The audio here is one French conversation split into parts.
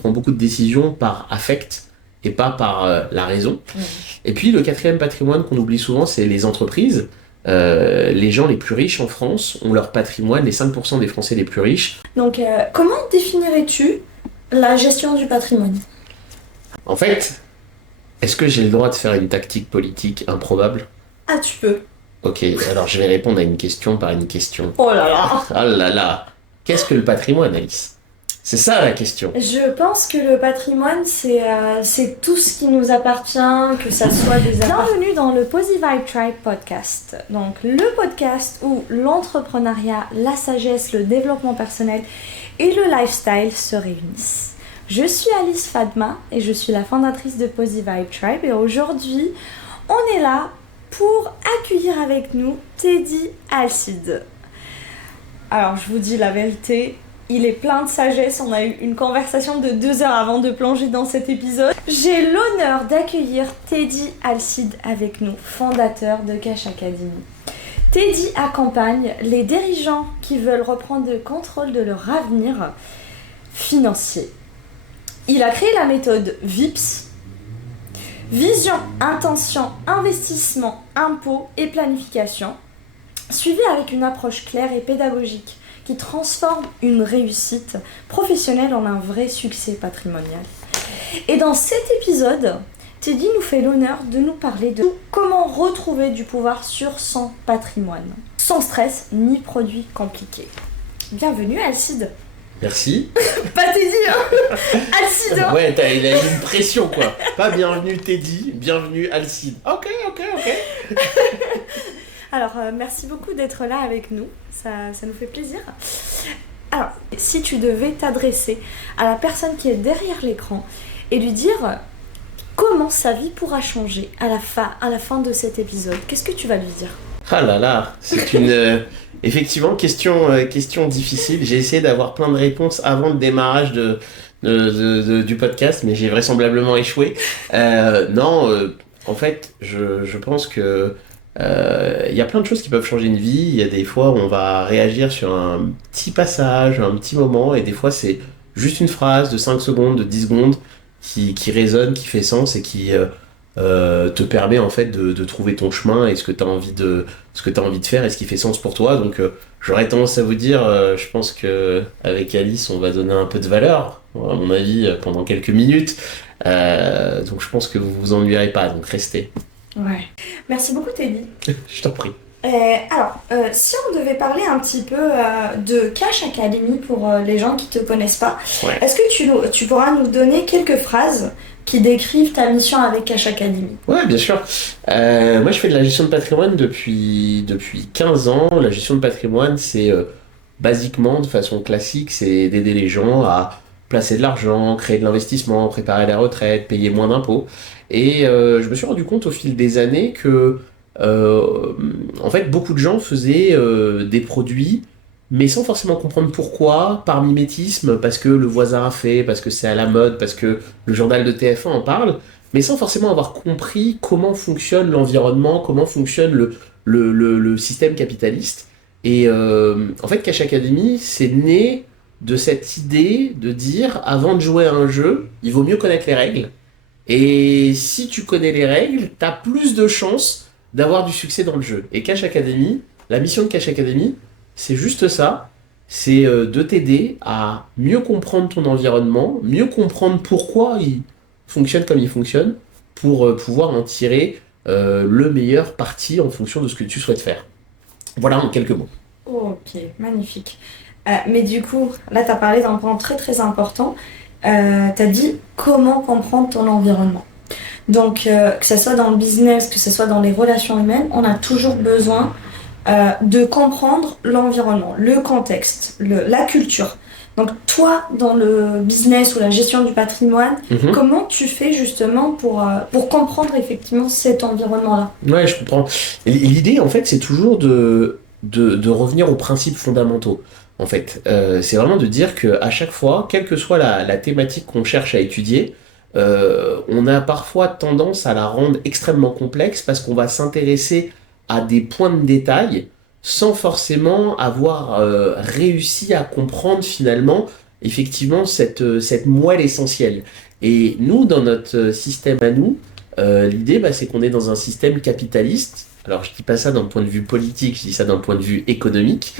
prend beaucoup de décisions par affect et pas par la raison. Et puis le quatrième patrimoine qu'on oublie souvent, c'est les entreprises. Les gens les plus riches en France ont leur patrimoine, les 5% des Français les plus riches. Donc, comment définirais-tu la gestion du patrimoine? En fait, est-ce que j'ai le droit de faire une tactique politique improbable? Ah, tu peux. Ok, alors je vais répondre à une question par une question. Oh là là. Ah là là, qu'est-ce que le patrimoine, Alice? C'est ça la question. Je pense que le patrimoine, c'est tout ce qui nous appartient, que ça soit des... Bienvenue dans le Posy Vibe Tribe podcast. Donc, le podcast où l'entrepreneuriat, la sagesse, le développement personnel et le lifestyle se réunissent. Je suis Alice Fadma et je suis la fondatrice de Posy Vibe Tribe. Et aujourd'hui, on est là pour accueillir avec nous Teddy Alcide. Alors, je vous dis la vérité, il est plein de sagesse. On a eu une conversation de 2 heures avant de plonger dans cet épisode. J'ai l'honneur d'accueillir Teddy Alcide avec nous, fondateur de Cash Academy. Teddy accompagne les dirigeants qui veulent reprendre le contrôle de leur avenir financier. Il a créé la méthode VIPS, Vision, Intention, Investissement, Impôt et Planification, suivie avec une approche claire et pédagogique qui transforme une réussite professionnelle en un vrai succès patrimonial. Et dans cet épisode, Teddy nous fait l'honneur de nous parler de comment retrouver du pouvoir sur son patrimoine, sans stress ni produits compliqués. Bienvenue Alcide. Merci. Pas Teddy, hein. Alcide. Ouais, il a eu une pression quoi. Pas bienvenue Teddy, bienvenue Alcide. Ok. Alors, merci beaucoup d'être là avec nous, ça nous fait plaisir. Alors, si tu devais t'adresser à la personne qui est derrière l'écran et lui dire comment sa vie pourra changer à la fin de cet épisode, qu'est-ce que tu vas lui dire? Ah là là, c'est une effectivement question difficile. J'ai essayé d'avoir plein de réponses avant le démarrage du podcast, mais j'ai vraisemblablement échoué. En fait, je pense que il y a plein de choses qui peuvent changer une vie. Il y a des fois où on va réagir sur un petit passage, un petit moment, et des fois c'est juste une phrase de 5 secondes, de 10 secondes qui résonne, qui fait sens et qui te permet en fait de trouver ton chemin et ce que tu as envie de faire et ce qui fait sens pour toi. Donc j'aurais tendance à vous dire, je pense que avec Alice on va donner un peu de valeur, à mon avis, pendant quelques minutes. Donc je pense que vous vous ennuierez pas, donc restez. Ouais. Merci beaucoup Teddy. Je t'en prie. Si on devait parler un petit peu de Cash Academy pour les gens qui te connaissent pas, Ouais. est-ce que tu pourras nous donner quelques phrases qui décrivent ta mission avec Cash Academy? Ouais, bien sûr. Moi, je fais de la gestion de patrimoine depuis 15 ans. La gestion de patrimoine, c'est basiquement, de façon classique, c'est d'aider les gens à placer de l'argent, créer de l'investissement, préparer la retraite, payer moins d'impôts. Et je me suis rendu compte au fil des années que, en fait, beaucoup de gens faisaient des produits, mais sans forcément comprendre pourquoi, par mimétisme, parce que le voisin a fait, parce que c'est à la mode, parce que le journal de TF1 en parle, mais sans forcément avoir compris comment fonctionne l'environnement, comment fonctionne le système capitaliste. Et en fait, Cash Academy, c'est né de cette idée de dire, avant de jouer à un jeu, il vaut mieux connaître les règles. Et si tu connais les règles, tu as plus de chances d'avoir du succès dans le jeu. Et Cash Academy, la mission de Cash Academy, c'est juste ça, c'est de t'aider à mieux comprendre ton environnement, mieux comprendre pourquoi il fonctionne comme il fonctionne, pour pouvoir en tirer le meilleur parti en fonction de ce que tu souhaites faire. Voilà en quelques mots. Ok, magnifique. Mais du coup, là tu as parlé d'un point très très important. Tu as dit comment comprendre ton environnement. Donc, que ce soit dans le business, que ce soit dans les relations humaines, on a toujours besoin de comprendre l'environnement, le contexte, la culture. Donc toi, dans le business ou la gestion du patrimoine, comment tu fais justement pour comprendre effectivement cet environnement-là? Ouais, je comprends. Et l'idée, en fait, c'est toujours de revenir aux principes fondamentaux. En fait, c'est vraiment de dire qu'à chaque fois, quelle que soit la thématique qu'on cherche à étudier, on a parfois tendance à la rendre extrêmement complexe parce qu'on va s'intéresser à des points de détail sans forcément avoir réussi à comprendre finalement effectivement cette moelle essentielle. Et nous, dans notre système à nous, l'idée, c'est qu'on est dans un système capitaliste. Alors, je dis pas ça d'un point de vue politique, je dis ça d'un point de vue économique.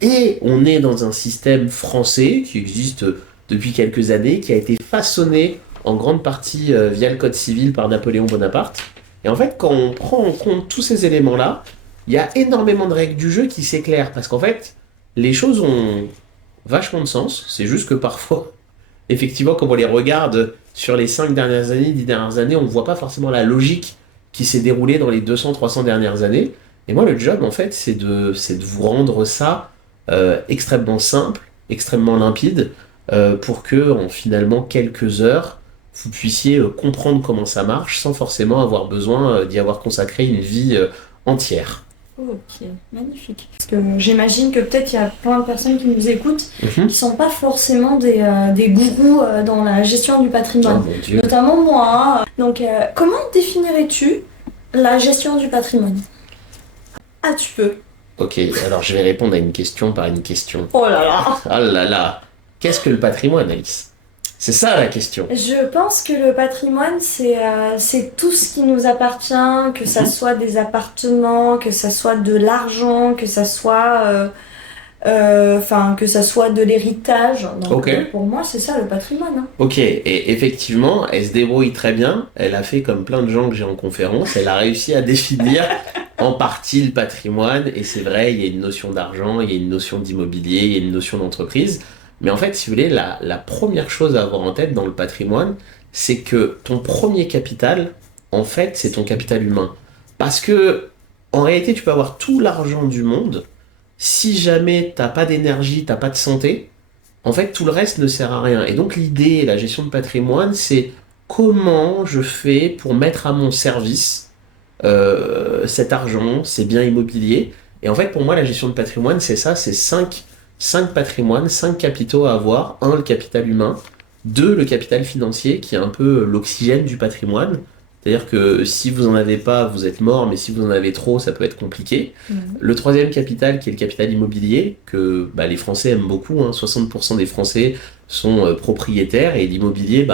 Et on est dans un système français qui existe depuis quelques années, qui a été façonné en grande partie via le Code civil par Napoléon Bonaparte. Et en fait, quand on prend en compte tous ces éléments-là, il y a énormément de règles du jeu qui s'éclairent. Parce qu'en fait, les choses ont vachement de sens. C'est juste que parfois, effectivement, quand on les regarde sur les 5 dernières années, 10 dernières années, on ne voit pas forcément la logique qui s'est déroulée dans les 200, 300 dernières années. Et moi, le job, en fait, c'est de vous rendre ça extrêmement simple, extrêmement limpide, pour que, en finalement quelques heures, vous puissiez comprendre comment ça marche sans forcément avoir besoin d'y avoir consacré une vie entière. Ok, magnifique. Parce que j'imagine que peut-être il y a plein de personnes qui nous écoutent qui sont pas forcément des gourous dans la gestion du patrimoine. Oh mon Dieu. Notamment moi. Hein. Donc, comment définirais-tu la gestion du patrimoine? Ah, tu peux. Ok, alors je vais répondre à une question par une question. Oh là là. Ah là là. Qu'est-ce que le patrimoine, Alice? C'est ça la question. Je pense que le patrimoine, c'est tout ce qui nous appartient, que ça soit des appartements, que ça soit de l'argent, que ça soit, que ça soit de l'héritage. Donc, Ok. pour moi, c'est ça le patrimoine. Hein. Ok, et effectivement, elle se débrouille très bien. Elle a fait comme plein de gens que j'ai en conférence. Elle a réussi à définir en partie le patrimoine. Et c'est vrai, il y a une notion d'argent, il y a une notion d'immobilier, il y a une notion d'entreprise. Mais en fait, si vous voulez, la première chose à avoir en tête dans le patrimoine, c'est que ton premier capital, en fait, c'est ton capital humain. Parce que, en réalité, tu peux avoir tout l'argent du monde. Si jamais t'as pas d'énergie, t'as pas de santé, en fait, tout le reste ne sert à rien. Et donc, l'idée, la gestion de patrimoine, c'est comment je fais pour mettre à mon service cet argent, ces biens immobiliers. Et en fait, pour moi, la gestion de patrimoine, c'est ça, c'est cinq patrimoines, 5 capitaux à avoir. Un, le capital humain. 2, le capital financier, qui est un peu l'oxygène du patrimoine. C'est-à-dire que si vous en avez pas, vous êtes mort, mais si vous en avez trop, ça peut être compliqué. Le troisième capital, qui est le capital immobilier, que les Français aiment beaucoup, 60% des Français sont propriétaires, et l'immobilier,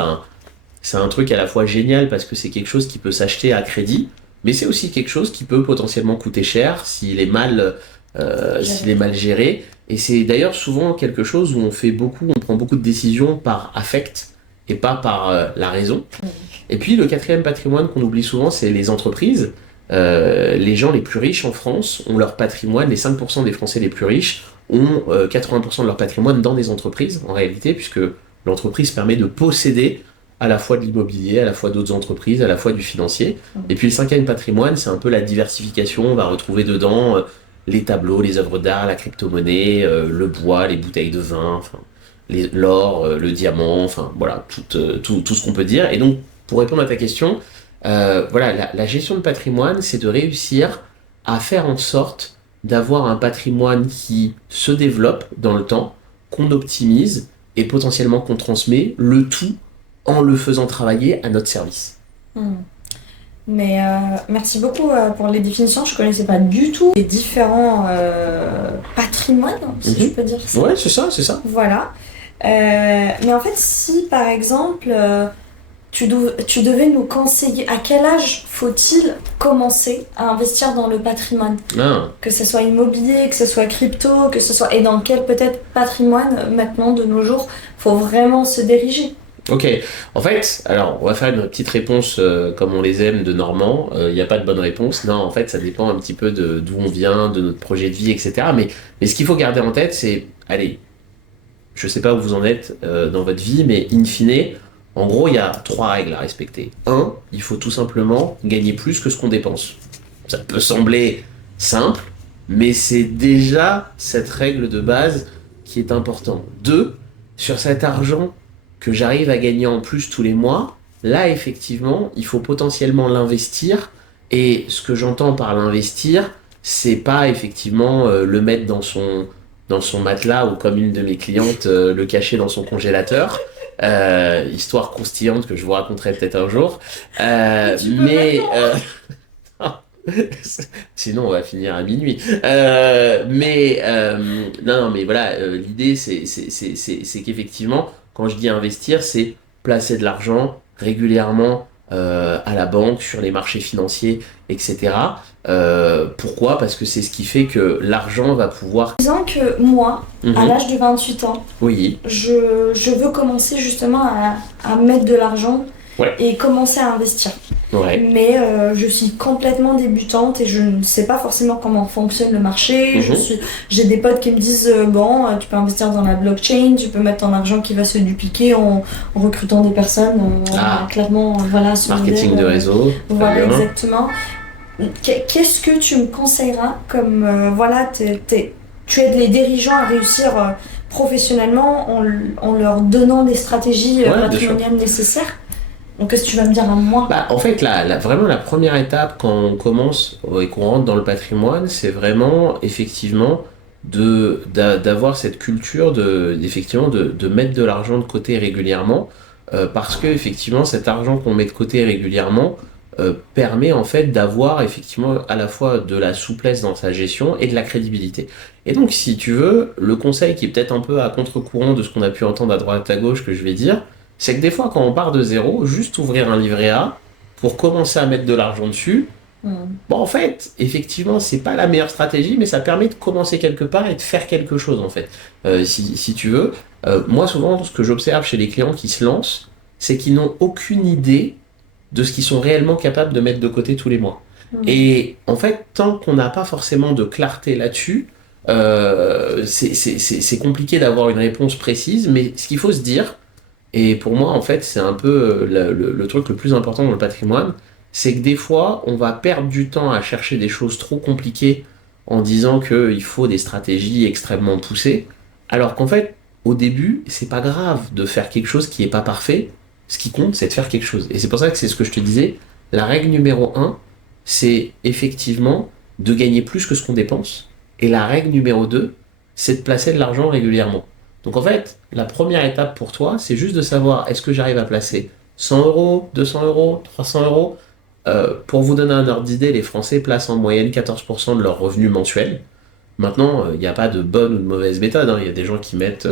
c'est un truc à la fois génial parce que c'est quelque chose qui peut s'acheter à crédit, mais c'est aussi quelque chose qui peut potentiellement coûter cher s'il est mal géré. Et c'est d'ailleurs souvent quelque chose où on prend beaucoup de décisions par affect et pas par la raison. Et puis le quatrième patrimoine qu'on oublie souvent, c'est les entreprises. Les gens les plus riches en France ont leur patrimoine, les 5% des Français les plus riches ont 80% de leur patrimoine dans des entreprises, en réalité, puisque l'entreprise permet de posséder à la fois de l'immobilier, à la fois d'autres entreprises, à la fois du financier. Et puis le cinquième patrimoine, c'est un peu la diversification. On va retrouver dedans les tableaux, les œuvres d'art, la crypto-monnaie, le bois, les bouteilles de vin, l'or, le diamant, voilà, tout ce qu'on peut dire. Et donc, pour répondre à ta question, la gestion de patrimoine, c'est de réussir à faire en sorte d'avoir un patrimoine qui se développe dans le temps, qu'on optimise et potentiellement qu'on transmet, le tout en le faisant travailler à notre service. Mais merci beaucoup pour les définitions. Je ne connaissais pas du tout les différents patrimoines, si je peux dire ça. Ouais, c'est ça. Voilà. Mais en fait, si par exemple, tu devais nous conseiller à quel âge faut-il commencer à investir dans le patrimoine, que ce soit immobilier, que ce soit crypto, que ce soit... Et dans quel peut-être patrimoine, maintenant, de nos jours, faut vraiment se diriger? Ok, en fait, alors on va faire une petite réponse comme on les aime de Normand. Il n'y a pas de bonne réponse. Non, en fait, ça dépend un petit peu d'où on vient, de notre projet de vie, etc. Mais ce qu'il faut garder en tête, c'est, allez, je sais pas où vous en êtes dans votre vie, mais in fine, en gros, il y a 3 règles à respecter. 1, il faut tout simplement gagner plus que ce qu'on dépense. Ça peut sembler simple, mais c'est déjà cette règle de base qui est importante. 2, sur cet argent que j'arrive à gagner en plus tous les mois, là, effectivement, il faut potentiellement l'investir. Et ce que j'entends par l'investir, c'est pas effectivement le mettre dans son matelas ou comme une de mes clientes, le cacher dans son congélateur. Histoire croustillante que je vous raconterai peut-être un jour. Sinon, on va finir à minuit. Non, mais voilà, l'idée, c'est qu'effectivement, quand je dis investir, c'est placer de l'argent régulièrement à la banque, sur les marchés financiers, etc. Pourquoi? Parce que c'est ce qui fait que l'argent va pouvoir... Disons que moi, à Mhm. l'âge de 28 ans, Oui, je veux commencer justement à mettre de l'argent ouais, et commencer à investir. ouais. Mais je suis complètement débutante et je ne sais pas forcément comment fonctionne le marché. Mhm. J'ai des potes qui me disent bon, tu peux investir dans la blockchain, tu peux mettre ton argent qui va se dupliquer en recrutant des personnes, Ah, clairement, voilà, ce marketing modèle, de réseau, très voilà, bien. exactement. Qu'est-ce que tu me conseilleras comme, voilà, tu aides les dirigeants à réussir professionnellement en leur donnant des stratégies Ouais, bien sûr. patrimoniales nécessaires? Donc, qu'est-ce que tu vas me dire à moi? Bah, en fait, vraiment la première étape quand on commence et qu'on rentre dans le patrimoine, c'est vraiment effectivement d'avoir cette culture effectivement de mettre de l'argent de côté régulièrement, parce que effectivement cet argent qu'on met de côté régulièrement permet en fait d'avoir effectivement à la fois de la souplesse dans sa gestion et de la crédibilité. Et donc, si tu veux, le conseil qui est peut-être un peu à contre-courant de ce qu'on a pu entendre à droite à gauche que je vais dire, c'est que des fois, quand on part de zéro, juste ouvrir un livret A pour commencer à mettre de l'argent dessus, Hmm. bon, en fait, effectivement, c'est pas la meilleure stratégie, mais ça permet de commencer quelque part et de faire quelque chose, en fait. Si tu veux, moi, souvent, ce que j'observe chez les clients qui se lancent, c'est qu'ils n'ont aucune idée de ce qu'ils sont réellement capables de mettre de côté tous les mois. Hmm. Et en fait, tant qu'on n'a pas forcément de clarté là-dessus, c'est compliqué d'avoir une réponse précise, mais ce qu'il faut se dire, et pour moi, en fait, c'est un peu le truc le plus important dans le patrimoine, c'est que des fois, on va perdre du temps à chercher des choses trop compliquées en disant qu'il faut des stratégies extrêmement poussées, alors qu'en fait, au début, c'est pas grave de faire quelque chose qui est pas parfait. Ce qui compte, c'est de faire quelque chose. Et c'est pour ça que c'est ce que je te disais. La règle numéro un, c'est effectivement de gagner plus que ce qu'on dépense. Et la règle numéro 2, c'est de placer de l'argent régulièrement. Donc en fait, la première étape pour toi, c'est juste de savoir est-ce que j'arrive à placer 100 euros, 200 euros, 300 euros. Pour vous donner un ordre d'idée, les Français placent en moyenne 14% de leurs revenus mensuels. Maintenant, il n'y a pas de bonne ou de mauvaise méthode, hein. Il y a des gens qui mettent...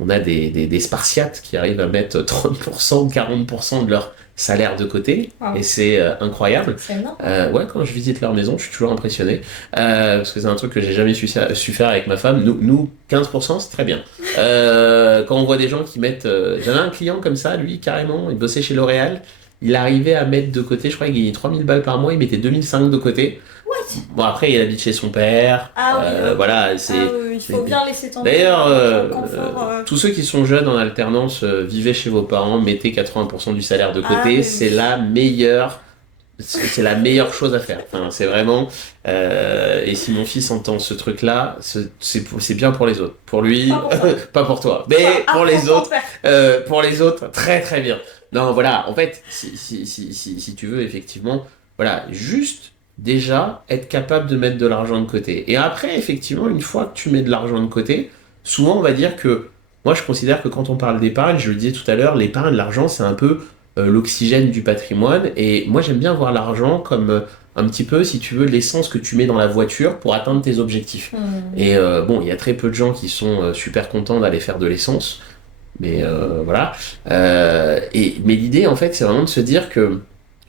on a des Spartiates qui arrivent à mettre 30% ou 40% de leur salaire de côté, Ah, et c'est incroyable. c'est énorme. Ouais, quand je visite leur maison, je suis toujours impressionné. Parce que c'est un truc que j'ai jamais su faire avec ma femme. Nous 15%, c'est très bien. Quand on voit des gens qui mettent... J'avais un client comme ça, lui, carrément, il bossait chez L'Oréal. Il arrivait à mettre de côté, je crois qu'il gagnait 3000 balles par mois, il mettait 2005 de côté. What? Bon, après, il habite chez son père. Ah oui, ok. Voilà, Ah oui, il faut bien laisser tomber D'ailleurs, le confort. tous ceux qui sont jeunes en alternance, vivez chez vos parents, mettez 80% du salaire de Ah côté, oui, c'est oui. c'est la meilleure chose à faire. Enfin, c'est vraiment. Et si mon fils entend ce truc-là, c'est bien pour les autres. Pour lui, Pas pour toi. pas pour toi, mais Ah, pour les ton autres, père. pour les autres, très très bien. Non, voilà. En fait, si tu veux effectivement, voilà, juste déjà être capable de mettre de l'argent de côté. Et après, effectivement, une fois que tu mets de l'argent de côté, souvent on va dire que, moi je considère que quand on parle d'épargne, je le disais tout à l'heure, l'épargne, l'argent, c'est un peu l'oxygène du patrimoine. Et moi j'aime bien voir l'argent comme un petit peu, si tu veux, l'essence que tu mets dans la voiture pour atteindre tes objectifs. Hmm. Et bon, il y a très peu de gens qui sont super contents d'aller faire de l'essence. Mais voilà. Mais l'idée, en fait, c'est vraiment de se dire que,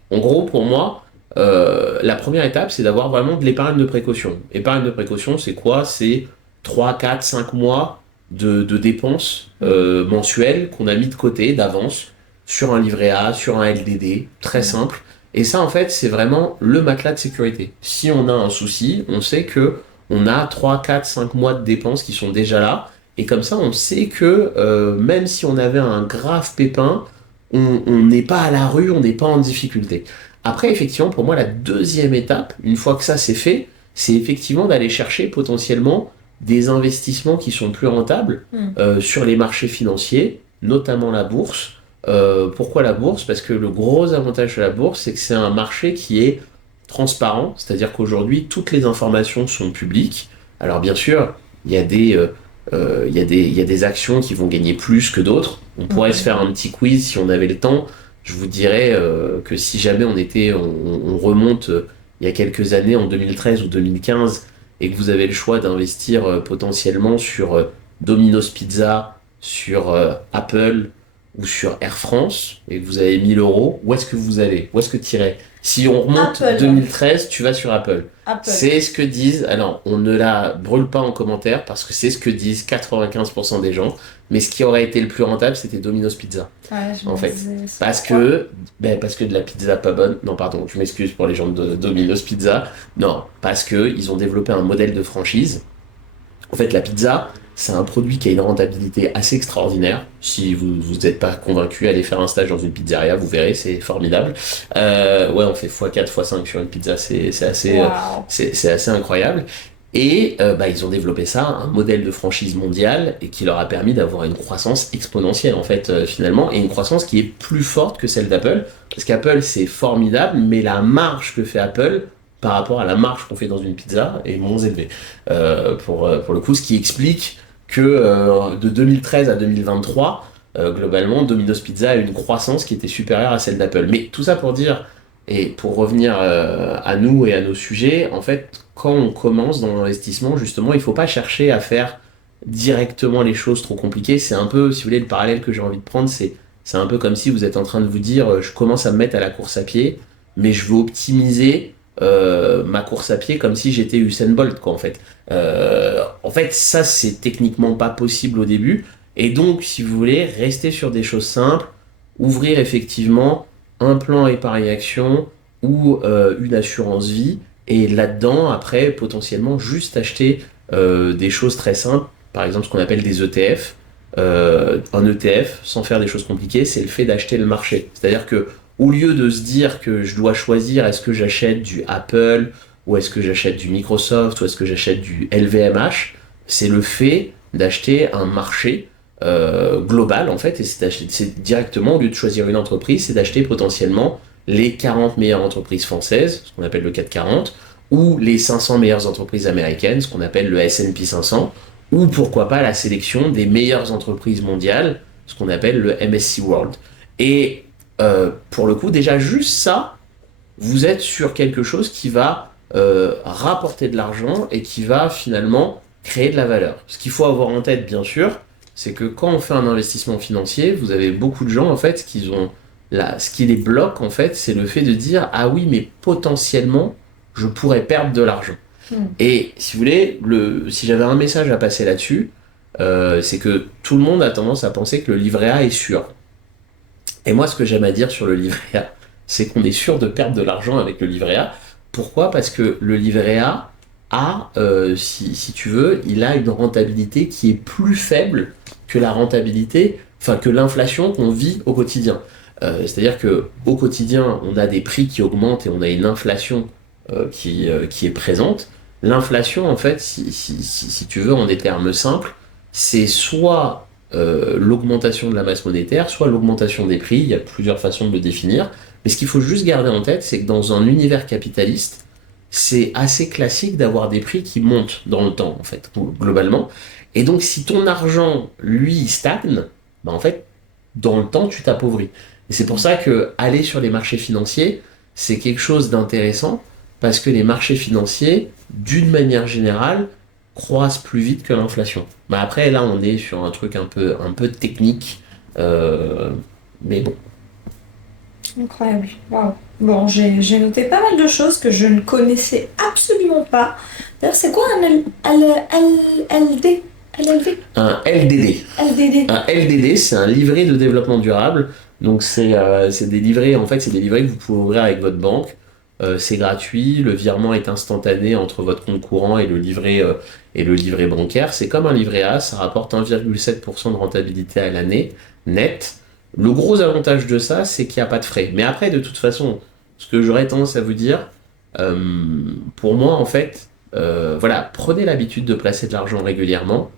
en gros, pour moi, la première étape, c'est d'avoir vraiment de l'épargne de précaution. Épargne de précaution, c'est quoi? C'est 3 4 5 mois de dépenses mensuelles qu'on a mis de côté d'avance sur un livret A, sur un LDD, très simple. Et ça, en fait, c'est vraiment le matelas de sécurité. Si on a un souci, on sait que on a 3 4 5 mois de dépenses qui sont déjà là. Et comme ça, on sait que même si on avait un grave pépin, on n'est pas à la rue, on n'est pas en difficulté. Après, effectivement, pour moi, la deuxième étape, une fois que ça c'est fait, c'est effectivement d'aller chercher potentiellement des investissements qui sont plus rentables Hmm. sur les marchés financiers, notamment la bourse. Pourquoi la bourse? Parce que le gros avantage de la bourse, c'est que c'est un marché qui est transparent, c'est-à-dire qu'aujourd'hui, toutes les informations sont publiques. Alors bien sûr, il y a il y a des actions qui vont gagner plus que d'autres. On pourrait se faire un petit quiz si on avait le temps. Je vous dirais que si jamais on remonte il y a quelques années, en 2013 ou 2015, et que vous avez le choix d'investir potentiellement sur Domino's Pizza, sur Apple ou sur Air France, et que vous avez 1000 euros, où est-ce que vous allez? Où est-ce que tu irais? Si on remonte Apple. 2013, tu vas sur Apple. Apple. C'est ce que disent, alors on ne la brûle pas en commentaire parce que c'est ce que disent 95% des gens, mais ce qui aurait été le plus rentable, c'était Domino's Pizza. Ouais, En fait, parce que de la pizza pas bonne. Non, pardon, je m'excuse pour les gens de Domino's Pizza. Non, parce que ils ont développé un modèle de franchise. En fait, la pizza, c'est un produit qui a une rentabilité assez extraordinaire. Si vous n'êtes pas convaincu, allez faire un stage dans une pizzeria, vous verrez, c'est formidable. Ouais, on fait x4, x5 sur une pizza, c'est assez, Wow. c'est assez incroyable. Et ils ont développé ça, un modèle de franchise mondiale, et qui leur a permis d'avoir une croissance exponentielle, en fait, finalement, et une croissance qui est plus forte que celle d'Apple. Parce qu'Apple, c'est formidable, mais la marge que fait Apple par rapport à la marge qu'on fait dans une pizza est moins élevée. Pour le coup, ce qui explique que de 2013 à 2023, globalement, Domino's Pizza a eu une croissance qui était supérieure à celle d'Apple. Mais tout ça pour dire, et pour revenir à nous et à nos sujets, en fait, quand on commence dans l'investissement, justement, il ne faut pas chercher à faire directement les choses trop compliquées. C'est un peu, si vous voulez, le parallèle que j'ai envie de prendre, c'est un peu comme si vous êtes en train de vous dire, je commence à me mettre à la course à pied, mais je veux optimiser ma course à pied comme si j'étais Usain Bolt, quoi, en fait. En fait, ça, c'est techniquement pas possible au début. Et donc, si vous voulez, rester sur des choses simples, ouvrir effectivement un plan épargne-action ou une assurance vie, et là-dedans, après, potentiellement, juste acheter des choses très simples, par exemple ce qu'on appelle des ETF. Un ETF, sans faire des choses compliquées, c'est le fait d'acheter le marché. C'est-à-dire que au lieu de se dire que je dois choisir est-ce que j'achète du Apple, ou est-ce que j'achète du Microsoft, ou est-ce que j'achète du LVMH, c'est le fait d'acheter un marché global, en fait, et c'est directement, au lieu de choisir une entreprise, c'est d'acheter potentiellement les 40 meilleures entreprises françaises, ce qu'on appelle le CAC 40, ou les 500 meilleures entreprises américaines, ce qu'on appelle le S&P 500, ou pourquoi pas la sélection des meilleures entreprises mondiales, ce qu'on appelle le MSCI World. Et pour le coup, déjà juste ça, vous êtes sur quelque chose qui va rapporter de l'argent et qui va finalement créer de la valeur. Ce qu'il faut avoir en tête, bien sûr, c'est que quand on fait un investissement financier, vous avez beaucoup de gens en fait qui ont ce qui les bloque en fait, c'est le fait de dire ah oui, mais potentiellement je pourrais perdre de l'argent. Et si vous voulez, si j'avais un message à passer là-dessus, c'est que tout le monde a tendance à penser que le livret A est sûr. Et moi, ce que j'aime à dire sur le livret A, c'est qu'on est sûr de perdre de l'argent avec le livret A. Pourquoi? Parce que le livret A si tu veux, il a une rentabilité qui est plus faible que la rentabilité, enfin que l'inflation qu'on vit au quotidien. C'est-à-dire que au quotidien, on a des prix qui augmentent et on a une inflation qui est présente. L'inflation, en fait, si tu veux, en des termes simples, c'est soit l'augmentation de la masse monétaire, soit l'augmentation des prix. Il y a plusieurs façons de le définir. Mais ce qu'il faut juste garder en tête, c'est que dans un univers capitaliste, c'est assez classique d'avoir des prix qui montent dans le temps, en fait, globalement. Et donc, si ton argent, lui, stagne, bah, en fait, dans le temps, tu t'appauvris. Et c'est pour ça que aller sur les marchés financiers, c'est quelque chose d'intéressant, parce que les marchés financiers, d'une manière générale, croissent plus vite que l'inflation. Mais après, là, on est sur un truc un peu technique, mais bon. Incroyable. Waouh. Bon, j'ai noté pas mal de choses que je ne connaissais absolument pas. D'ailleurs, c'est quoi un LLD? LLD? Un LDD. LDD. Un LDD, c'est un livret de développement durable. Donc c'est des livrets, en fait, c'est des livrets que vous pouvez ouvrir avec votre banque. C'est gratuit, le virement est instantané entre votre compte courant et le livret bancaire. C'est comme un livret A, ça rapporte 1,7% de rentabilité à l'année, net. Le gros avantage de ça, c'est qu'il n'y a pas de frais. Mais après, de toute façon, ce que j'aurais tendance à vous dire, pour moi, en fait, voilà, prenez l'habitude de placer de l'argent régulièrement,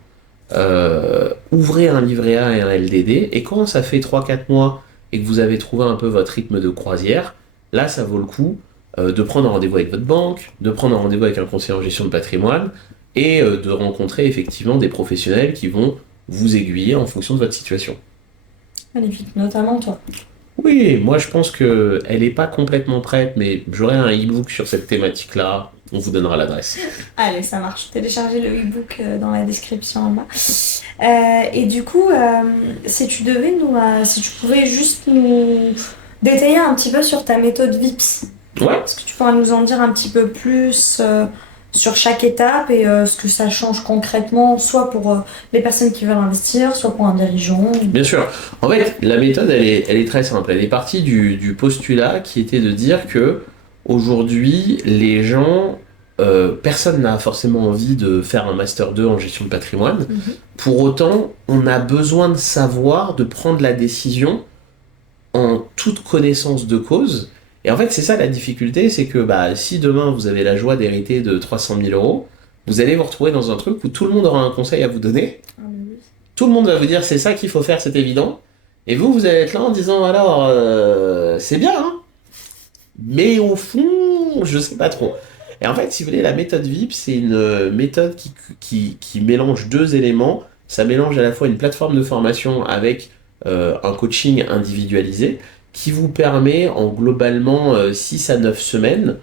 ouvrez un livret A et un LDD, et quand ça fait 3-4 mois et que vous avez trouvé un peu votre rythme de croisière, là, ça vaut le coup de prendre un rendez-vous avec votre banque, de prendre un rendez-vous avec un conseiller en gestion de patrimoine, et de rencontrer effectivement des professionnels qui vont vous aiguiller en fonction de votre situation. Magnifique, notamment toi. Oui, moi je pense que elle est pas complètement prête, mais j'aurai un e-book sur cette thématique-là. On vous donnera l'adresse. Allez, ça marche. Téléchargez le e-book dans la description en bas. Et du coup, si tu pouvais juste nous détailler un petit peu sur ta méthode VIPS. Ouais. Est-ce que tu pourrais nous en dire un petit peu plus sur chaque étape et ce que ça change concrètement, soit pour les personnes qui veulent investir, soit pour un dirigeant? Bien sûr. En fait, la méthode, elle est très simple. Elle est partie du postulat qui était de dire que aujourd'hui, les gens, personne n'a forcément envie de faire un Master 2 en gestion de patrimoine. Pour autant, on a besoin de savoir, de prendre la décision en toute connaissance de cause. Et en fait, c'est ça la difficulté, c'est que si demain vous avez la joie d'hériter de 300 000 euros, vous allez vous retrouver dans un truc où tout le monde aura un conseil à vous donner. Tout le monde va vous dire c'est ça qu'il faut faire, c'est évident. Et vous allez être là en disant alors, c'est bien, hein, mais au fond, je sais pas trop. Et en fait, si vous voulez, la méthode VIP, c'est une méthode qui mélange deux éléments. Ça mélange à la fois une plateforme de formation avec un coaching individualisé qui vous permet en globalement 6 à 9 semaines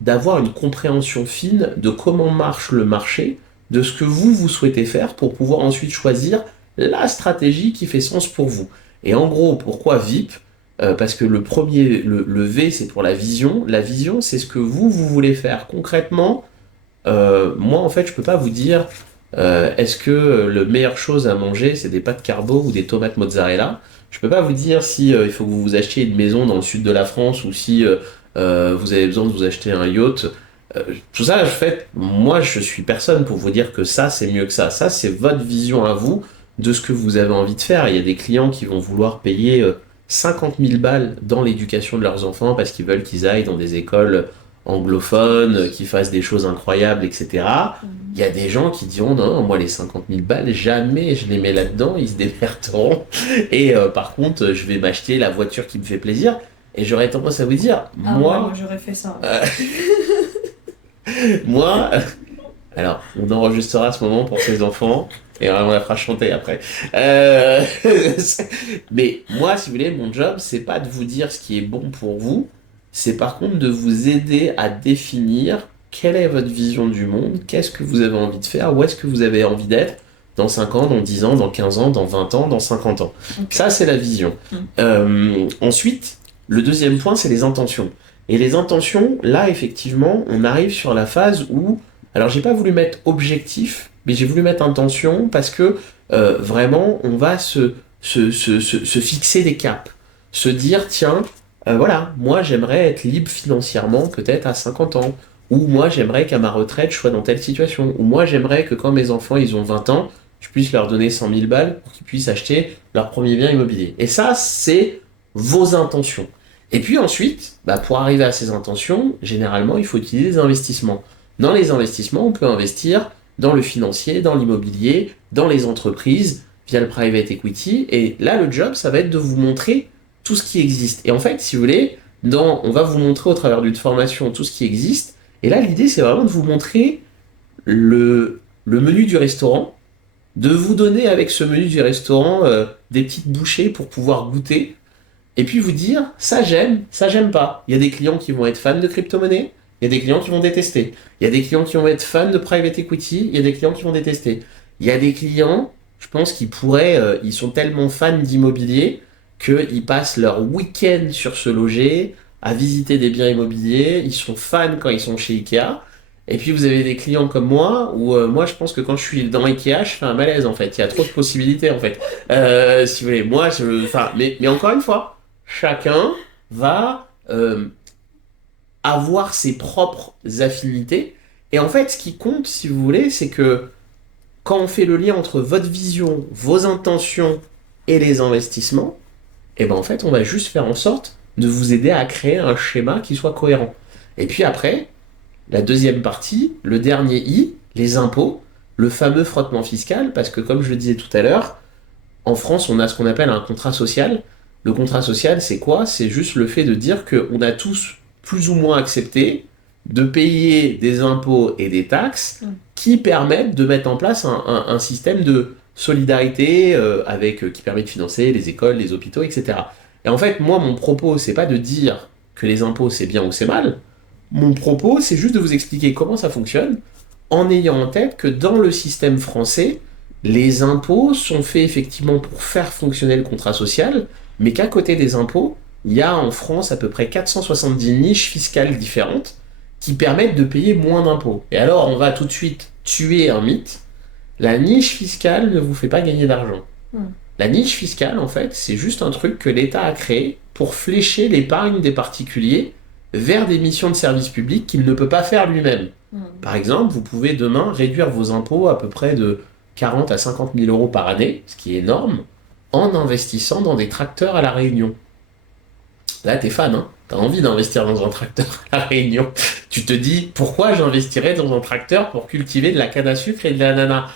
d'avoir une compréhension fine de comment marche le marché, de ce que vous souhaitez faire pour pouvoir ensuite choisir la stratégie qui fait sens pour vous. Et en gros, pourquoi VIP ? Parce que le V, c'est pour la vision. La vision, c'est ce que vous voulez faire. Concrètement, moi, en fait, je peux pas vous dire est-ce que la meilleure chose à manger, c'est des pâtes carbo ou des tomates mozzarella. Je peux pas vous dire si il faut que vous vous achetiez une maison dans le sud de la France ou si vous avez besoin de vous acheter un yacht. Tout ça, en fait, moi, je suis personne pour vous dire que ça, c'est mieux que ça. Ça, c'est votre vision à vous de ce que vous avez envie de faire. Il y a des clients qui vont vouloir payer 50 000 balles dans l'éducation de leurs enfants parce qu'ils veulent qu'ils aillent dans des écoles anglophones, qu'ils fassent des choses incroyables, etc. Il y a des gens qui diront non, moi les 50 000 balles, jamais je les mets là-dedans, ils se démerderont. Et par contre, je vais m'acheter la voiture qui me fait plaisir. Et j'aurais tendance à vous dire, moi j'aurais fait ça. Moi, alors on enregistrera ce moment pour ses enfants. Et on la fera chanter après. Mais moi, si vous voulez, mon job, c'est pas de vous dire ce qui est bon pour vous, c'est par contre de vous aider à définir quelle est votre vision du monde, qu'est-ce que vous avez envie de faire, où est-ce que vous avez envie d'être dans 5 ans, dans 10 ans, dans 15 ans, dans 20 ans, dans 50 ans. Okay. Ça, c'est la vision. Ensuite, le deuxième point, c'est les intentions. Et les intentions, là, effectivement, on arrive sur la phase où... Alors, j'ai pas voulu mettre objectif, mais j'ai voulu mettre intention parce que vraiment, on va se fixer des caps. Se dire, tiens, voilà, moi j'aimerais être libre financièrement peut-être à 50 ans. Ou moi j'aimerais qu'à ma retraite je sois dans telle situation. Ou moi j'aimerais que quand mes enfants ils ont 20 ans, je puisse leur donner 100 000 balles pour qu'ils puissent acheter leur premier bien immobilier. Et ça, c'est vos intentions. Et puis ensuite, pour arriver à ces intentions, généralement, il faut utiliser des investissements. Dans les investissements, on peut investir dans le financier, dans l'immobilier, dans les entreprises, via le private equity. Et là, le job, ça va être de vous montrer tout ce qui existe. Et en fait, si vous voulez, on va vous montrer au travers d'une formation tout ce qui existe. Et là, l'idée, c'est vraiment de vous montrer le menu du restaurant, de vous donner avec ce menu du restaurant des petites bouchées pour pouvoir goûter, et puis vous dire, ça j'aime pas. Il y a des clients qui vont être fans de crypto-monnaie, il y a des clients qui vont détester. Il y a des clients qui vont être fans de private equity, il y a des clients qui vont détester. Il y a des clients, je pense, qui pourraient, ils sont tellement fans d'immobilier qu'ils passent leur week-end sur se loger, à visiter des biens immobiliers, ils sont fans quand ils sont chez Ikea. Et puis vous avez des clients comme moi, où moi je pense que quand je suis dans Ikea, je fais un malaise en fait. Il y a trop de possibilités en fait. Si vous voulez, mais encore une fois, chacun va avoir ses propres affinités. Et en fait, ce qui compte, si vous voulez, c'est que quand on fait le lien entre votre vision, vos intentions et les investissements, et en fait, on va juste faire en sorte de vous aider à créer un schéma qui soit cohérent. Et puis après, la deuxième partie, le dernier I, les impôts, le fameux frottement fiscal, parce que comme je le disais tout à l'heure, en France, on a ce qu'on appelle un contrat social. Le contrat social, c'est quoi ? C'est juste le fait de dire qu'on a tous plus ou moins accepté de payer des impôts et des taxes qui permettent de mettre en place un système de solidarité qui permet de financer les écoles, les hôpitaux, etc. Et en fait, moi, mon propos, c'est pas de dire que les impôts, c'est bien ou c'est mal. Mon propos, c'est juste de vous expliquer comment ça fonctionne, en ayant en tête que dans le système français, les impôts sont faits effectivement pour faire fonctionner le contrat social, mais qu'à côté des impôts, il y a en France à peu près 470 niches fiscales différentes qui permettent de payer moins d'impôts. Et alors, on va tout de suite tuer un mythe. La niche fiscale ne vous fait pas gagner d'argent. La niche fiscale, en fait, c'est juste un truc que l'État a créé pour flécher l'épargne des particuliers vers des missions de service public qu'il ne peut pas faire lui-même. Par exemple, vous pouvez demain réduire vos impôts à peu près de 40 à 50 000 euros par année, ce qui est énorme, en investissant dans des tracteurs à La Réunion. Là, t'es fan, hein? T'as envie d'investir dans un tracteur à La Réunion. Tu te dis, pourquoi j'investirais dans un tracteur pour cultiver de la canne à sucre et de l'ananas?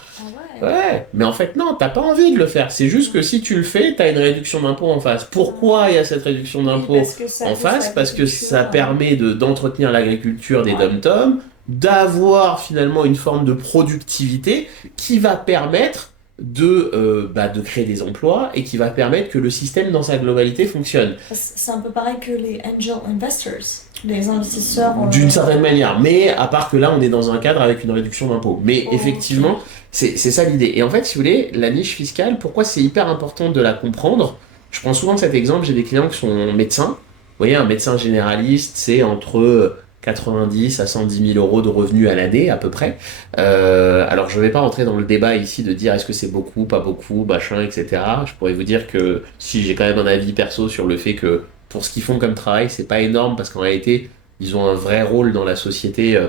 Ouais, mais en fait, non, t'as pas envie de le faire. C'est juste que si tu le fais, t'as une réduction d'impôt en face. Pourquoi il y a cette réduction d'impôt en face? Parce que ça permet d'entretenir l'agriculture des dom-toms, d'avoir finalement une forme de productivité qui va permettre de créer des emplois et qui va permettre que le système dans sa globalité fonctionne. C'est un peu pareil que les angel investors, les investisseurs. D'une certaine manière, mais à part que là, on est dans un cadre avec une réduction d'impôt. Mais effectivement, c'est ça l'idée. Et en fait, si vous voulez, la niche fiscale, pourquoi c'est hyper important de la comprendre? Je prends souvent cet exemple, j'ai des clients qui sont médecins. Vous voyez, un médecin généraliste, c'est entre 90 à 110 000 euros de revenus à l'année, à peu près. Alors, je ne vais pas rentrer dans le débat ici de dire est-ce que c'est beaucoup, pas beaucoup, machin, etc. Je pourrais vous dire que si j'ai quand même un avis perso sur le fait que pour ce qu'ils font comme travail, c'est pas énorme parce qu'en réalité, ils ont un vrai rôle dans la société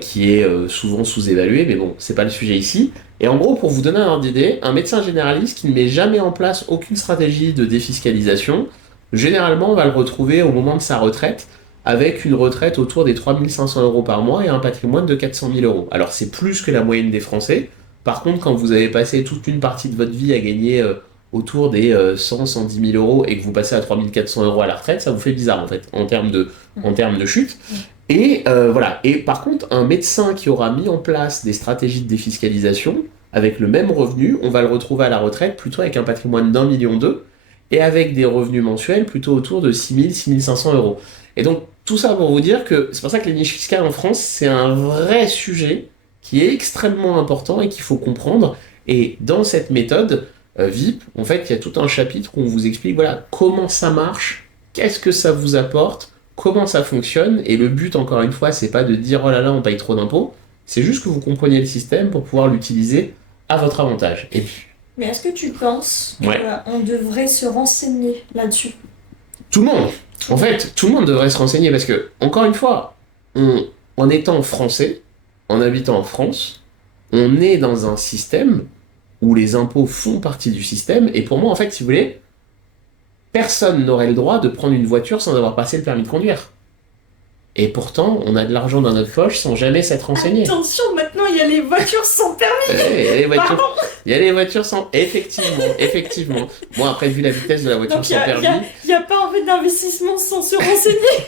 qui est souvent sous-évalué, mais bon, c'est pas le sujet ici. Et en gros, pour vous donner un ordre d'idée, un médecin généraliste qui ne met jamais en place aucune stratégie de défiscalisation, généralement, on va le retrouver au moment de sa retraite avec une retraite autour des 3 500 euros par mois et un patrimoine de 400 000 euros. Alors, c'est plus que la moyenne des Français. Par contre, quand vous avez passé toute une partie de votre vie à gagner autour des 100, 110 000 euros et que vous passez à 3 400 euros à la retraite, ça vous fait bizarre en fait, en termes de chute. Et voilà. Et par contre, un médecin qui aura mis en place des stratégies de défiscalisation, avec le même revenu, on va le retrouver à la retraite plutôt avec un patrimoine d'1,2 million et avec des revenus mensuels plutôt autour de 6 000, 6 500 euros. Et donc, tout ça pour vous dire que c'est pour ça que les niches fiscales en France, c'est un vrai sujet qui est extrêmement important et qu'il faut comprendre. Et dans cette méthode VIP, en fait, il y a tout un chapitre où on vous explique voilà, comment ça marche, qu'est-ce que ça vous apporte, comment ça fonctionne. Et le but, encore une fois, c'est pas de dire oh là là, on paye trop d'impôts. C'est juste que vous compreniez le système pour pouvoir l'utiliser à votre avantage. Et puis, mais est-ce que tu penses qu'on devrait se renseigner là-dessus? Tout le monde. En fait, tout le monde devrait se renseigner parce que, encore une fois, en étant français, en habitant en France, on est dans un système où les impôts font partie du système. Et pour moi, en fait, si vous voulez, personne n'aurait le droit de prendre une voiture sans avoir passé le permis de conduire. Et pourtant, on a de l'argent dans notre poche sans jamais s'être renseigné. Attention, maintenant, il y a les voitures sans permis. Il y a les voitures sans... Effectivement. Moi, après, vu la vitesse de la voiture sans permis... Il n'y a pas en fait d'investissement sans se renseigner.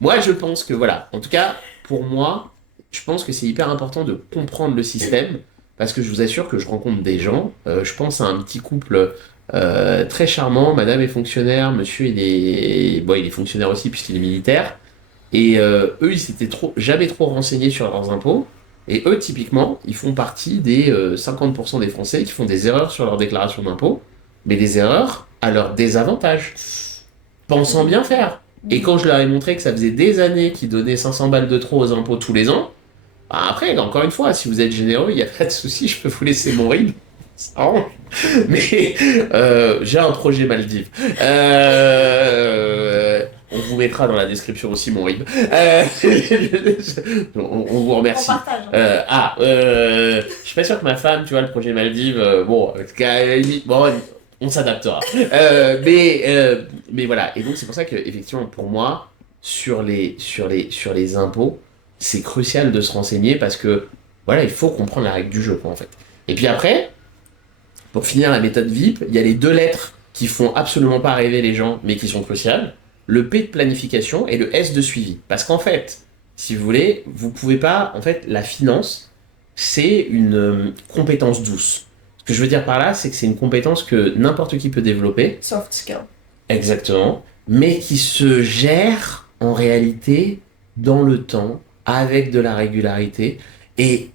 Moi, je pense que, voilà, en tout cas, pour moi, je pense que c'est hyper important de comprendre le système, parce que je vous assure que je rencontre des gens, je pense à un petit couple très charmant, madame est fonctionnaire, monsieur, il est fonctionnaire aussi puisqu'il est militaire, et eux, ils s'étaient jamais trop renseignés sur leurs impôts, et eux, typiquement, ils font partie des 50% des Français qui font des erreurs sur leur déclaration d'impôts, mais des erreurs à leur désavantage, pensant bien faire. Et quand je leur ai montré que ça faisait des années qu'ils donnaient 500 balles de trop aux impôts tous les ans, bah après, encore une fois, si vous êtes généreux, il n'y a pas de souci, je peux vous laisser mon RIB. Mais j'ai un projet Maldives. On vous mettra dans la description aussi mon RIB. On vous remercie. On partage. Je suis pas sûr que ma femme, tu vois, le projet Maldives, on s'adaptera. Mais voilà. Et donc c'est pour ça que effectivement, pour moi, sur les impôts, c'est crucial de se renseigner parce que voilà, il faut comprendre la règle du jeu, quoi, en fait. Et puis après, pour finir la méthode VIP, il y a les 2 lettres qui font absolument pas rêver les gens, mais qui sont cruciales. Le P de planification et le S de suivi. Parce qu'en fait, si vous voulez, vous pouvez pas... En fait, la finance, c'est une compétence douce. Ce que je veux dire par là, c'est que c'est une compétence que n'importe qui peut développer. Soft skill. Exactement. Mais qui se gère en réalité dans le temps, avec de la régularité. Et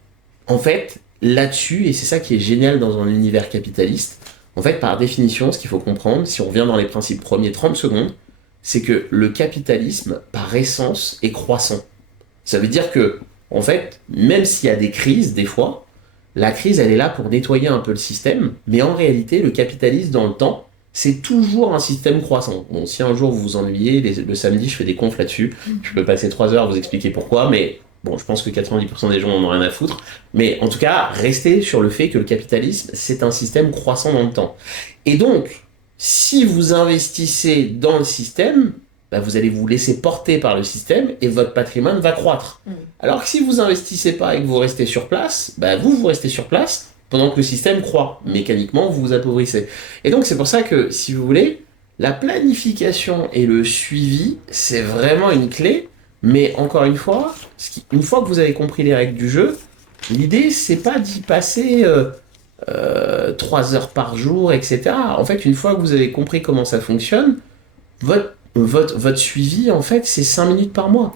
en fait, là-dessus, et c'est ça qui est génial dans un univers capitaliste, en fait, par définition, ce qu'il faut comprendre, si on revient dans les principes premiers 30 secondes, c'est que le capitalisme, par essence, est croissant. Ça veut dire que, en fait, même s'il y a des crises, des fois, la crise, elle est là pour nettoyer un peu le système, mais en réalité, le capitalisme, dans le temps, c'est toujours un système croissant. Bon, si un jour vous vous ennuyez, le samedi, je fais des confs là-dessus, je peux passer 3 heures à vous expliquer pourquoi, mais bon, je pense que 90% des gens en ont rien à foutre. Mais en tout cas, restez sur le fait que le capitalisme, c'est un système croissant dans le temps. Et donc, si vous investissez dans le système, bah, vous allez vous laisser porter par le système et votre patrimoine va croître. Alors que si vous investissez pas et que vous restez sur place, bah, vous restez sur place pendant que le système croît. Mécaniquement, vous vous appauvrissez. Et donc, c'est pour ça que, si vous voulez, la planification et le suivi, c'est vraiment une clé. Mais encore une fois, une fois que vous avez compris les règles du jeu, l'idée, c'est pas d'y passer 3 heures par jour, etc. En fait, une fois que vous avez compris comment ça fonctionne, votre suivi, en fait, c'est 5 minutes par mois.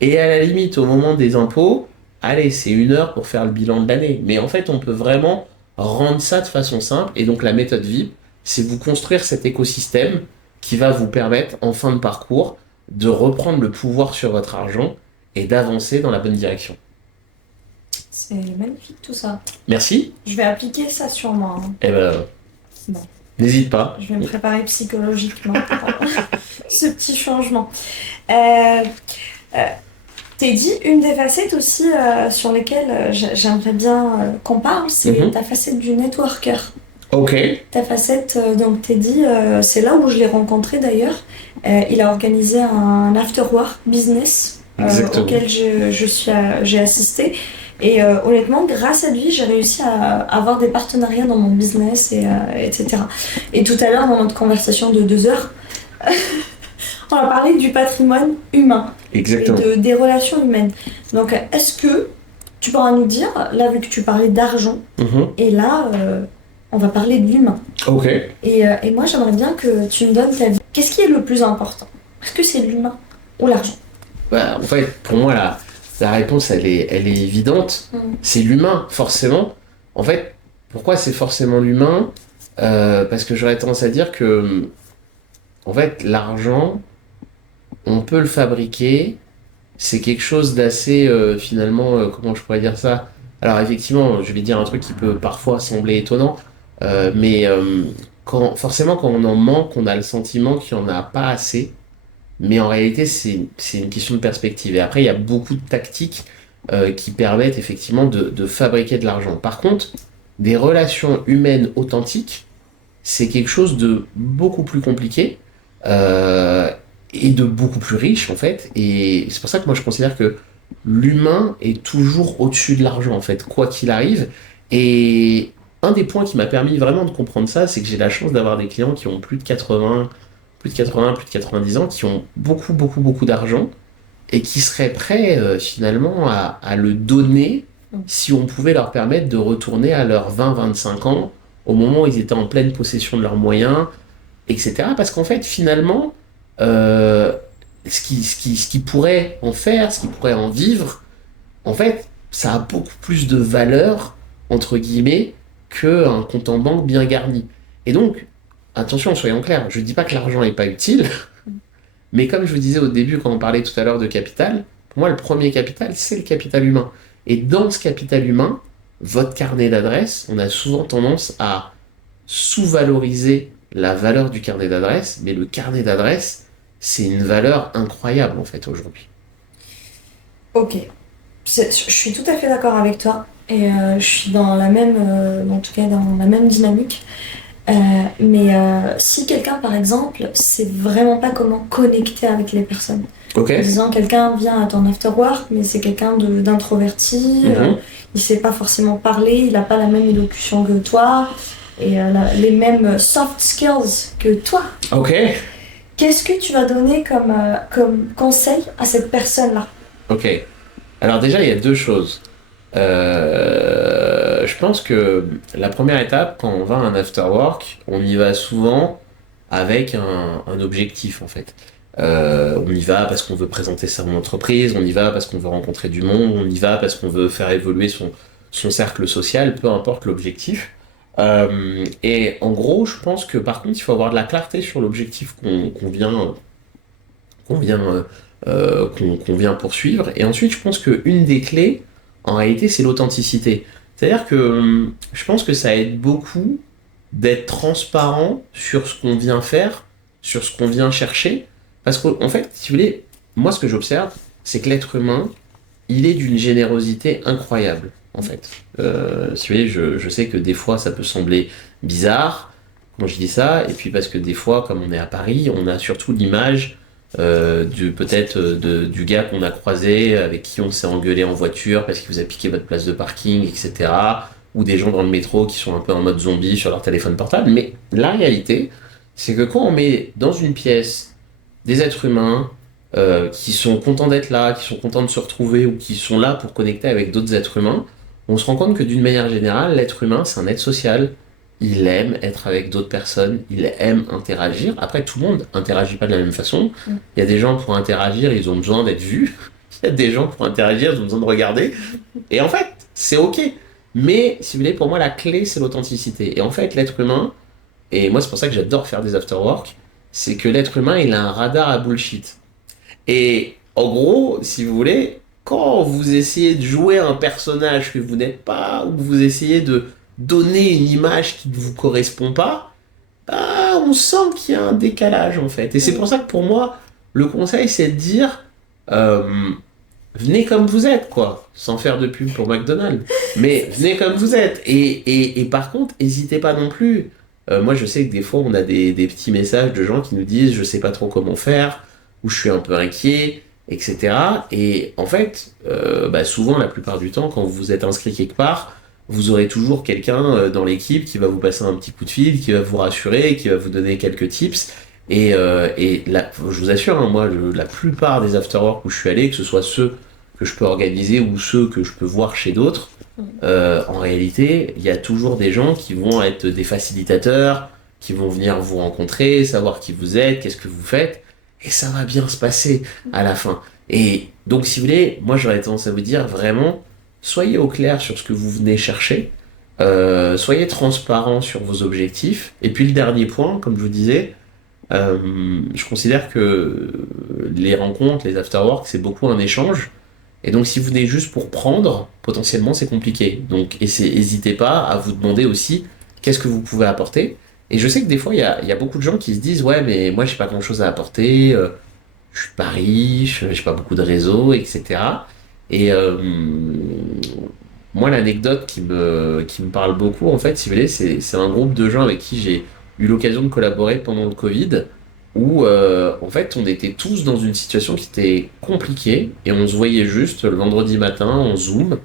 Et à la limite, au moment des impôts, allez, c'est 1 heure pour faire le bilan de l'année. Mais en fait, on peut vraiment rendre ça de façon simple. Et donc, la méthode VIP, c'est vous construire cet écosystème qui va vous permettre, en fin de parcours, de reprendre le pouvoir sur votre argent et d'avancer dans la bonne direction. C'est magnifique tout ça. Merci. Je vais appliquer ça sur moi. Eh ben, bon. N'hésite pas. Je vais me préparer psychologiquement pour ce petit changement. Teddy, une des facettes aussi sur lesquelles j'aimerais bien qu'on parle, c'est ta facette du networker. Ok. Ta facette, donc Teddy, c'est là où je l'ai rencontré d'ailleurs. Il a organisé un after-work business auquel j'ai assisté. Et honnêtement, grâce à lui, j'ai réussi à avoir des partenariats dans mon business, etc. Et tout à l'heure, dans notre conversation de 2 heures, on a parlé du patrimoine humain. Exactement. Et des relations humaines. Donc, est-ce que tu pourras nous dire, là, vu que tu parlais d'argent, et là, on va parler de l'humain. Ok. Et moi, j'aimerais bien que tu me donnes ta vie. Qu'est-ce qui est le plus important? Est-ce que c'est l'humain ou l'argent? Bah, en fait, pour moi, la réponse, elle est évidente. C'est l'humain, forcément. En fait, pourquoi c'est forcément l'humain? Parce que j'aurais tendance à dire que, en fait, l'argent, on peut le fabriquer. C'est quelque chose d'assez, finalement, comment je pourrais dire ça? Alors, effectivement, je vais dire un truc qui peut parfois sembler étonnant, mais forcément, quand on en manque, on a le sentiment qu'il n'y en a pas assez. Mais en réalité, c'est une question de perspective. Et après, il y a beaucoup de tactiques qui permettent effectivement de fabriquer de l'argent. Par contre, des relations humaines authentiques, c'est quelque chose de beaucoup plus compliqué et de beaucoup plus riche, en fait. Et c'est pour ça que moi, je considère que l'humain est toujours au-dessus de l'argent, en fait, quoi qu'il arrive. Et un des points qui m'a permis vraiment de comprendre ça, c'est que j'ai la chance d'avoir des clients qui ont plus de 90 ans, qui ont beaucoup, beaucoup, beaucoup d'argent et qui seraient prêts finalement à le donner si on pouvait leur permettre de retourner à leurs 20-25 ans, au moment où ils étaient en pleine possession de leurs moyens, etc. Parce qu'en fait, finalement, ce qui pourrait en faire, ce qui pourrait en vivre, en fait, ça a beaucoup plus de valeur, entre guillemets, qu'un compte en banque bien garni. Et donc, attention, soyons clairs, je ne dis pas que l'argent n'est pas utile, mais comme je vous disais au début, quand on parlait tout à l'heure de capital, pour moi, le premier capital, c'est le capital humain. Et dans ce capital humain, votre carnet d'adresses, on a souvent tendance à sous-valoriser la valeur du carnet d'adresses, mais le carnet d'adresses, c'est une valeur incroyable, en fait, aujourd'hui. Ok. Je suis tout à fait d'accord avec toi, et je suis dans la même, en tout cas, dans la même dynamique. Mais si quelqu'un, par exemple, sait vraiment pas comment connecter avec les personnes. Okay. En disant, quelqu'un vient à ton after-work, mais c'est quelqu'un d'introverti, il sait pas forcément parler, il a pas la même élocution que toi, et les mêmes soft skills que toi. Ok. Qu'est-ce que tu vas donner comme conseil à cette personne-là? Ok. Alors déjà, il y a 2 choses. Je pense que la première étape, quand on va à un after work, on y va souvent avec un objectif en fait. On y va parce qu'on veut présenter son entreprise, on y va parce qu'on veut rencontrer du monde, on y va parce qu'on veut faire évoluer son cercle social, peu importe l'objectif. Et en gros, je pense que par contre, il faut avoir de la clarté sur l'objectif qu'on vient poursuivre. Et ensuite, je pense qu'une des clés, en réalité, c'est l'authenticité. C'est-à-dire que je pense que ça aide beaucoup d'être transparent sur ce qu'on vient faire, sur ce qu'on vient chercher. Parce qu'en fait, si vous voulez, moi, ce que j'observe, c'est que l'être humain, il est d'une générosité incroyable, en fait. Si vous voulez, je sais que des fois, ça peut sembler bizarre quand je dis ça, et puis parce que des fois, comme on est à Paris, on a surtout l'image du gars qu'on a croisé, avec qui on s'est engueulé en voiture parce qu'il vous a piqué votre place de parking, etc. Ou des gens dans le métro qui sont un peu en mode zombie sur leur téléphone portable. Mais la réalité, c'est que quand on met dans une pièce des êtres humains qui sont contents d'être là, qui sont contents de se retrouver ou qui sont là pour connecter avec d'autres êtres humains, on se rend compte que d'une manière générale, l'être humain, c'est un être social. Il aime être avec d'autres personnes, il aime interagir. Après, tout le monde interagit pas de la même façon. Il y a des gens pour interagir, ils ont besoin d'être vus. Il y a des gens pour interagir, ils ont besoin de regarder. Et en fait, c'est ok. Mais, si vous voulez, pour moi, la clé, c'est l'authenticité. Et en fait, l'être humain, et moi, c'est pour ça que j'adore faire des after-work, c'est que l'être humain, il a un radar à bullshit. Et en gros, si vous voulez, quand vous essayez de jouer un personnage que vous n'êtes pas, ou vous essayez de donner une image qui ne vous correspond pas, bah, on sent qu'il y a un décalage en fait. Et c'est pour ça que pour moi, le conseil c'est de dire venez comme vous êtes, quoi, sans faire de pub pour McDonald's. Mais venez comme vous êtes. Et par contre, n'hésitez pas non plus. Moi, je sais que des fois, on a des petits messages de gens qui nous disent je sais pas trop comment faire, ou je suis un peu inquiet, etc. Et en fait, souvent, la plupart du temps, quand vous êtes inscrit quelque part, vous aurez toujours quelqu'un dans l'équipe qui va vous passer un petit coup de fil, qui va vous rassurer, qui va vous donner quelques tips. Et là, je vous assure, hein, moi, la plupart des afterworks où je suis allé, que ce soit ceux que je peux organiser ou ceux que je peux voir chez d'autres, en réalité, il y a toujours des gens qui vont être des facilitateurs, qui vont venir vous rencontrer, savoir qui vous êtes, qu'est-ce que vous faites, et ça va bien se passer à la fin. Et donc, si vous voulez, moi, j'aurais tendance à vous dire vraiment, soyez au clair sur ce que vous venez chercher, soyez transparent sur vos objectifs, et puis le dernier point, comme je vous disais, je considère que les rencontres, les afterworks, c'est beaucoup un échange. Et donc, si vous venez juste pour prendre, potentiellement, c'est compliqué. Donc, n'hésitez pas à vous demander aussi qu'est-ce que vous pouvez apporter. Et je sais que des fois, il y a beaucoup de gens qui se disent ouais, mais moi, j'ai pas grand-chose à apporter, je suis pas riche, j'ai pas beaucoup de réseau, etc. Et moi, l'anecdote qui me parle beaucoup, en fait, si vous voulez, c'est un groupe de gens avec qui j'ai eu l'occasion de collaborer pendant le Covid, où en fait, on était tous dans une situation qui était compliquée, et on se voyait juste le vendredi matin en Zoom.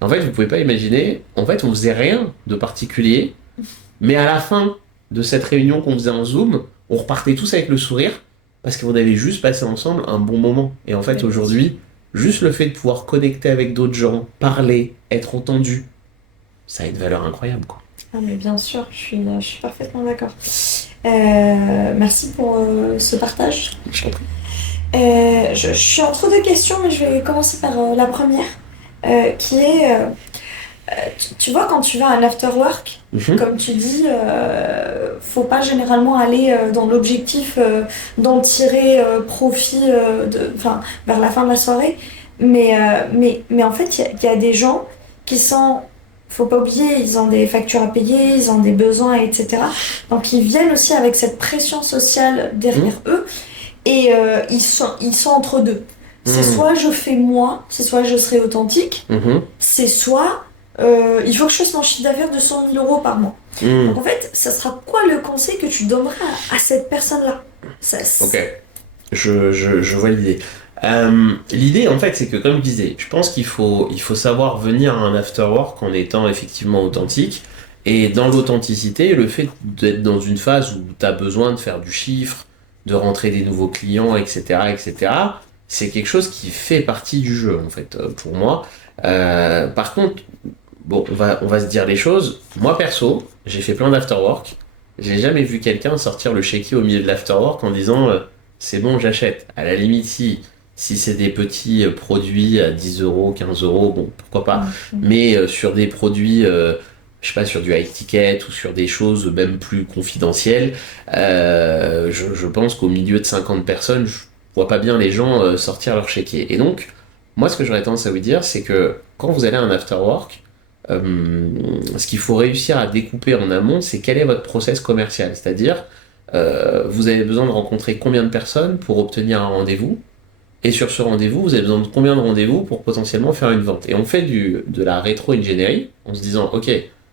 En fait, vous pouvez pas imaginer, en fait, on faisait rien de particulier, mais à la fin de cette réunion qu'on faisait en Zoom, on repartait tous avec le sourire, parce qu'on avait juste passé ensemble un bon moment. Et en fait, aujourd'hui, juste le fait de pouvoir connecter avec d'autres gens, parler, être entendu, ça a une valeur incroyable, quoi. Ah mais bien sûr, je suis parfaitement d'accord. Merci pour ce partage. Je t'en prie. Je suis entre deux questions, mais je vais commencer par la première, qui est, tu vois, quand tu vas à un afterwork, comme tu dis, faut pas généralement aller dans l'objectif d'en tirer profit vers la fin de la soirée, mais en fait, il y a des gens qui sont... Faut pas oublier, ils ont des factures à payer, ils ont des besoins, etc. Donc ils viennent aussi avec cette pression sociale derrière eux, et ils sont entre deux. C'est soit je fais moi, c'est soit je serai authentique, c'est soit il faut que je fasse mon chiffre d'affaires de 100 000 euros par mois. Donc en fait, ça sera quoi le conseil que tu donneras à cette personne-là? Ok, je vois l'idée. L'idée en fait c'est que comme je disais, je pense qu'il faut savoir venir à un afterwork en étant effectivement authentique, et dans l'authenticité, le fait d'être dans une phase où tu as besoin de faire du chiffre, de rentrer des nouveaux clients, etc., c'est quelque chose qui fait partie du jeu en fait pour moi. Par contre, bon, on va se dire les choses. Moi, perso, j'ai fait plein d'afterwork. J'ai jamais vu quelqu'un sortir le chéquier au milieu de l'afterwork en disant c'est bon, j'achète. À la limite, si c'est des petits produits à 10 euros, 15 euros, bon, pourquoi pas. Mais sur des produits, je sais pas, sur du high ticket ou sur des choses même plus confidentielles, je pense qu'au milieu de 50 personnes, je vois pas bien les gens sortir leur chéquier. Et donc, moi, ce que j'aurais tendance à vous dire, c'est que quand vous allez à un afterwork, ce qu'il faut réussir à découper en amont, c'est quel est votre process commercial. C'est-à-dire, vous avez besoin de rencontrer combien de personnes pour obtenir un rendez-vous. Et sur ce rendez-vous, vous avez besoin de combien de rendez-vous pour potentiellement faire une vente. Et on fait de la rétro-ingénierie en se disant, OK,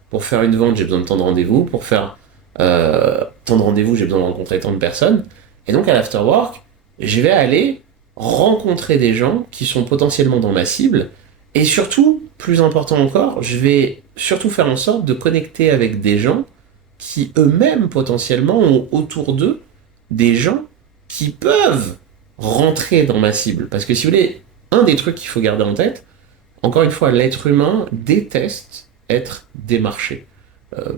pour faire une vente, j'ai besoin de tant de rendez-vous. Pour faire tant de rendez-vous, j'ai besoin de rencontrer tant de personnes. Et donc, à l'afterwork, je vais aller rencontrer des gens qui sont potentiellement dans ma cible. Et surtout, plus important encore, je vais surtout faire en sorte de connecter avec des gens qui eux-mêmes potentiellement ont autour d'eux des gens qui peuvent rentrer dans ma cible. Parce que si vous voulez, un des trucs qu'il faut garder en tête, encore une fois, l'être humain déteste être démarché.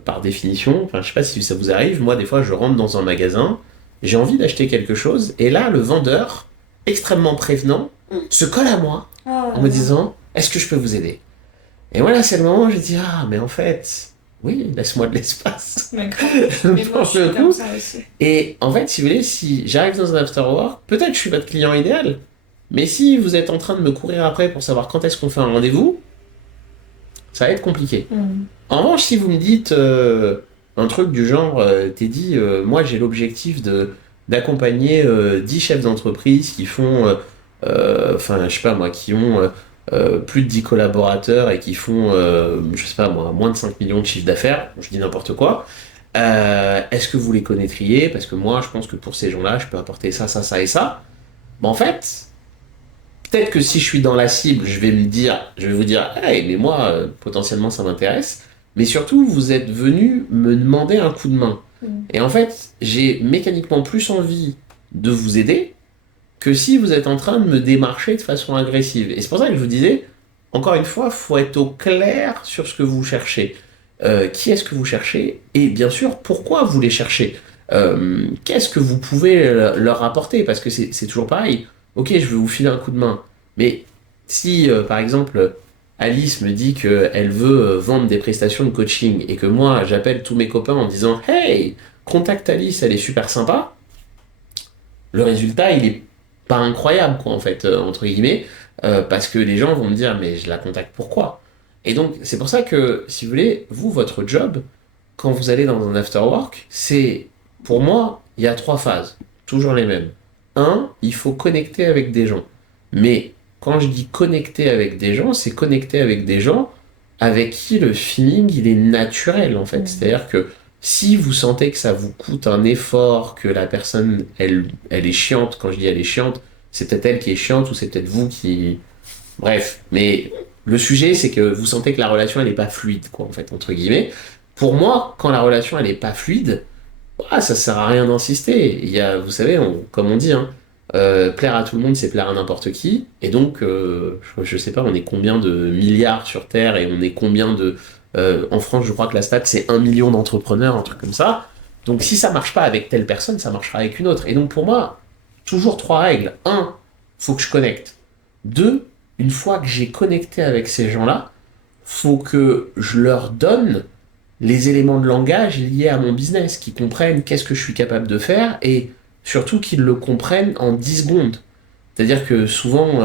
Par définition, enfin, je sais pas si ça vous arrive, moi des fois je rentre dans un magasin, j'ai envie d'acheter quelque chose, et là le vendeur, extrêmement prévenant, se colle à moi en me disant est-ce que je peux vous aider? Et voilà, c'est le moment où je dis ah, mais en fait, oui, laisse-moi de l'espace. D'accord. Mais moi, je suis comme ça aussi. Et en fait, si vous voulez, si j'arrive dans un afterwork, peut-être je suis votre client idéal, mais si vous êtes en train de me courir après pour savoir quand est-ce qu'on fait un rendez-vous, ça va être compliqué. En revanche, si vous me dites un truc du genre, Teddy, moi j'ai l'objectif d'accompagner 10 chefs d'entreprise qui font, enfin, je sais pas moi, qui ont plus de 10 collaborateurs et qui font, je sais pas moi, moins de 5 millions de chiffre d'affaires, je dis n'importe quoi, est-ce que vous les connaîtriez? Parce que moi, je pense que pour ces gens-là, je peux apporter ça, ça, ça et ça. Ben, en fait, peut-être que si je suis dans la cible, je vais vous dire, hey, mais moi, potentiellement, ça m'intéresse. Mais surtout, vous êtes venu me demander un coup de main. Et en fait, j'ai mécaniquement plus envie de vous aider que si vous êtes en train de me démarcher de façon agressive. Et c'est pour ça que je vous disais, encore une fois, il faut être au clair sur ce que vous cherchez. Qui est-ce que vous cherchez? Et bien sûr, pourquoi vous les cherchez? Qu'est-ce que vous pouvez leur apporter? Parce que c'est toujours pareil. Ok, je vais vous filer un coup de main. Mais si, par exemple, Alice me dit qu'elle veut vendre des prestations de coaching et que moi, j'appelle tous mes copains en disant « Hey, contacte Alice, elle est super sympa », le résultat, il est pas incroyable, quoi, en fait, entre guillemets, parce que les gens vont me dire « Mais je la contacte pourquoi ?» Et donc, c'est pour ça que, si vous voulez, vous, votre job, quand vous allez dans un afterwork, c'est, pour moi, il y a 3 phases, toujours les mêmes. 1, il faut connecter avec des gens. Mais quand je dis connecter avec des gens, c'est connecter avec des gens avec qui le feeling, il est naturel, en fait. C'est-à-dire que si vous sentez que ça vous coûte un effort, que la personne, elle est chiante, quand je dis elle est chiante, c'est peut-être elle qui est chiante ou c'est peut-être vous qui... Bref, mais le sujet, c'est que vous sentez que la relation, elle n'est pas fluide, quoi, en fait, entre guillemets. Pour moi, quand la relation, elle n'est pas fluide, ça sert à rien d'insister. Il y a, vous savez, comme on dit, hein, plaire à tout le monde, c'est plaire à n'importe qui. Et donc, je sais pas, on est combien de milliards sur Terre et on est combien de... en France, je crois que la stat, c'est 1 million d'entrepreneurs, un truc comme ça. Donc, si ça marche pas avec telle personne, ça marchera avec une autre. Et donc, pour moi, toujours 3 règles. 1, faut que je connecte. 2, une fois que j'ai connecté avec ces gens-là, faut que je leur donne les éléments de langage liés à mon business, qu'ils comprennent qu'est-ce que je suis capable de faire et surtout qu'ils le comprennent en 10 secondes. C'est-à-dire que souvent,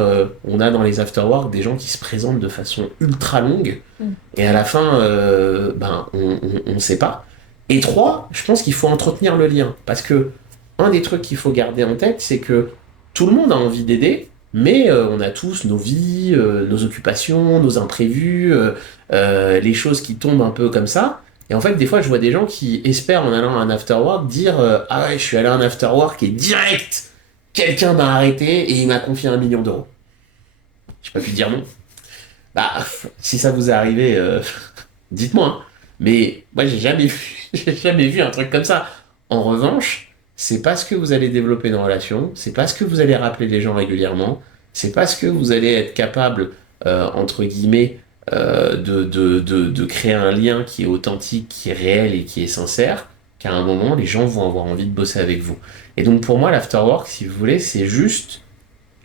on a dans les afterworks des gens qui se présentent de façon ultra longue et à la fin, on ne sait pas. Et 3, je pense qu'il faut entretenir le lien parce que un des trucs qu'il faut garder en tête, c'est que tout le monde a envie d'aider, mais on a tous nos vies, nos occupations, nos imprévus, les choses qui tombent un peu comme ça. Et en fait, des fois, je vois des gens qui espèrent, en allant à un afterwork, dire ah ouais, je suis allé à un afterwork et direct, quelqu'un m'a arrêté et il m'a confié 1 million d'euros. J'ai pas pu dire non. Bah, si ça vous est arrivé, dites-moi. Hein. Mais moi, j'ai jamais vu un truc comme ça. En revanche, c'est parce que vous allez développer une relation, c'est parce que vous allez rappeler les gens régulièrement, c'est parce que vous allez être capable, entre guillemets, de créer un lien qui est authentique, qui est réel et qui est sincère, qu'à un moment, les gens vont avoir envie de bosser avec vous. Et donc pour moi, l'afterwork, si vous voulez, c'est juste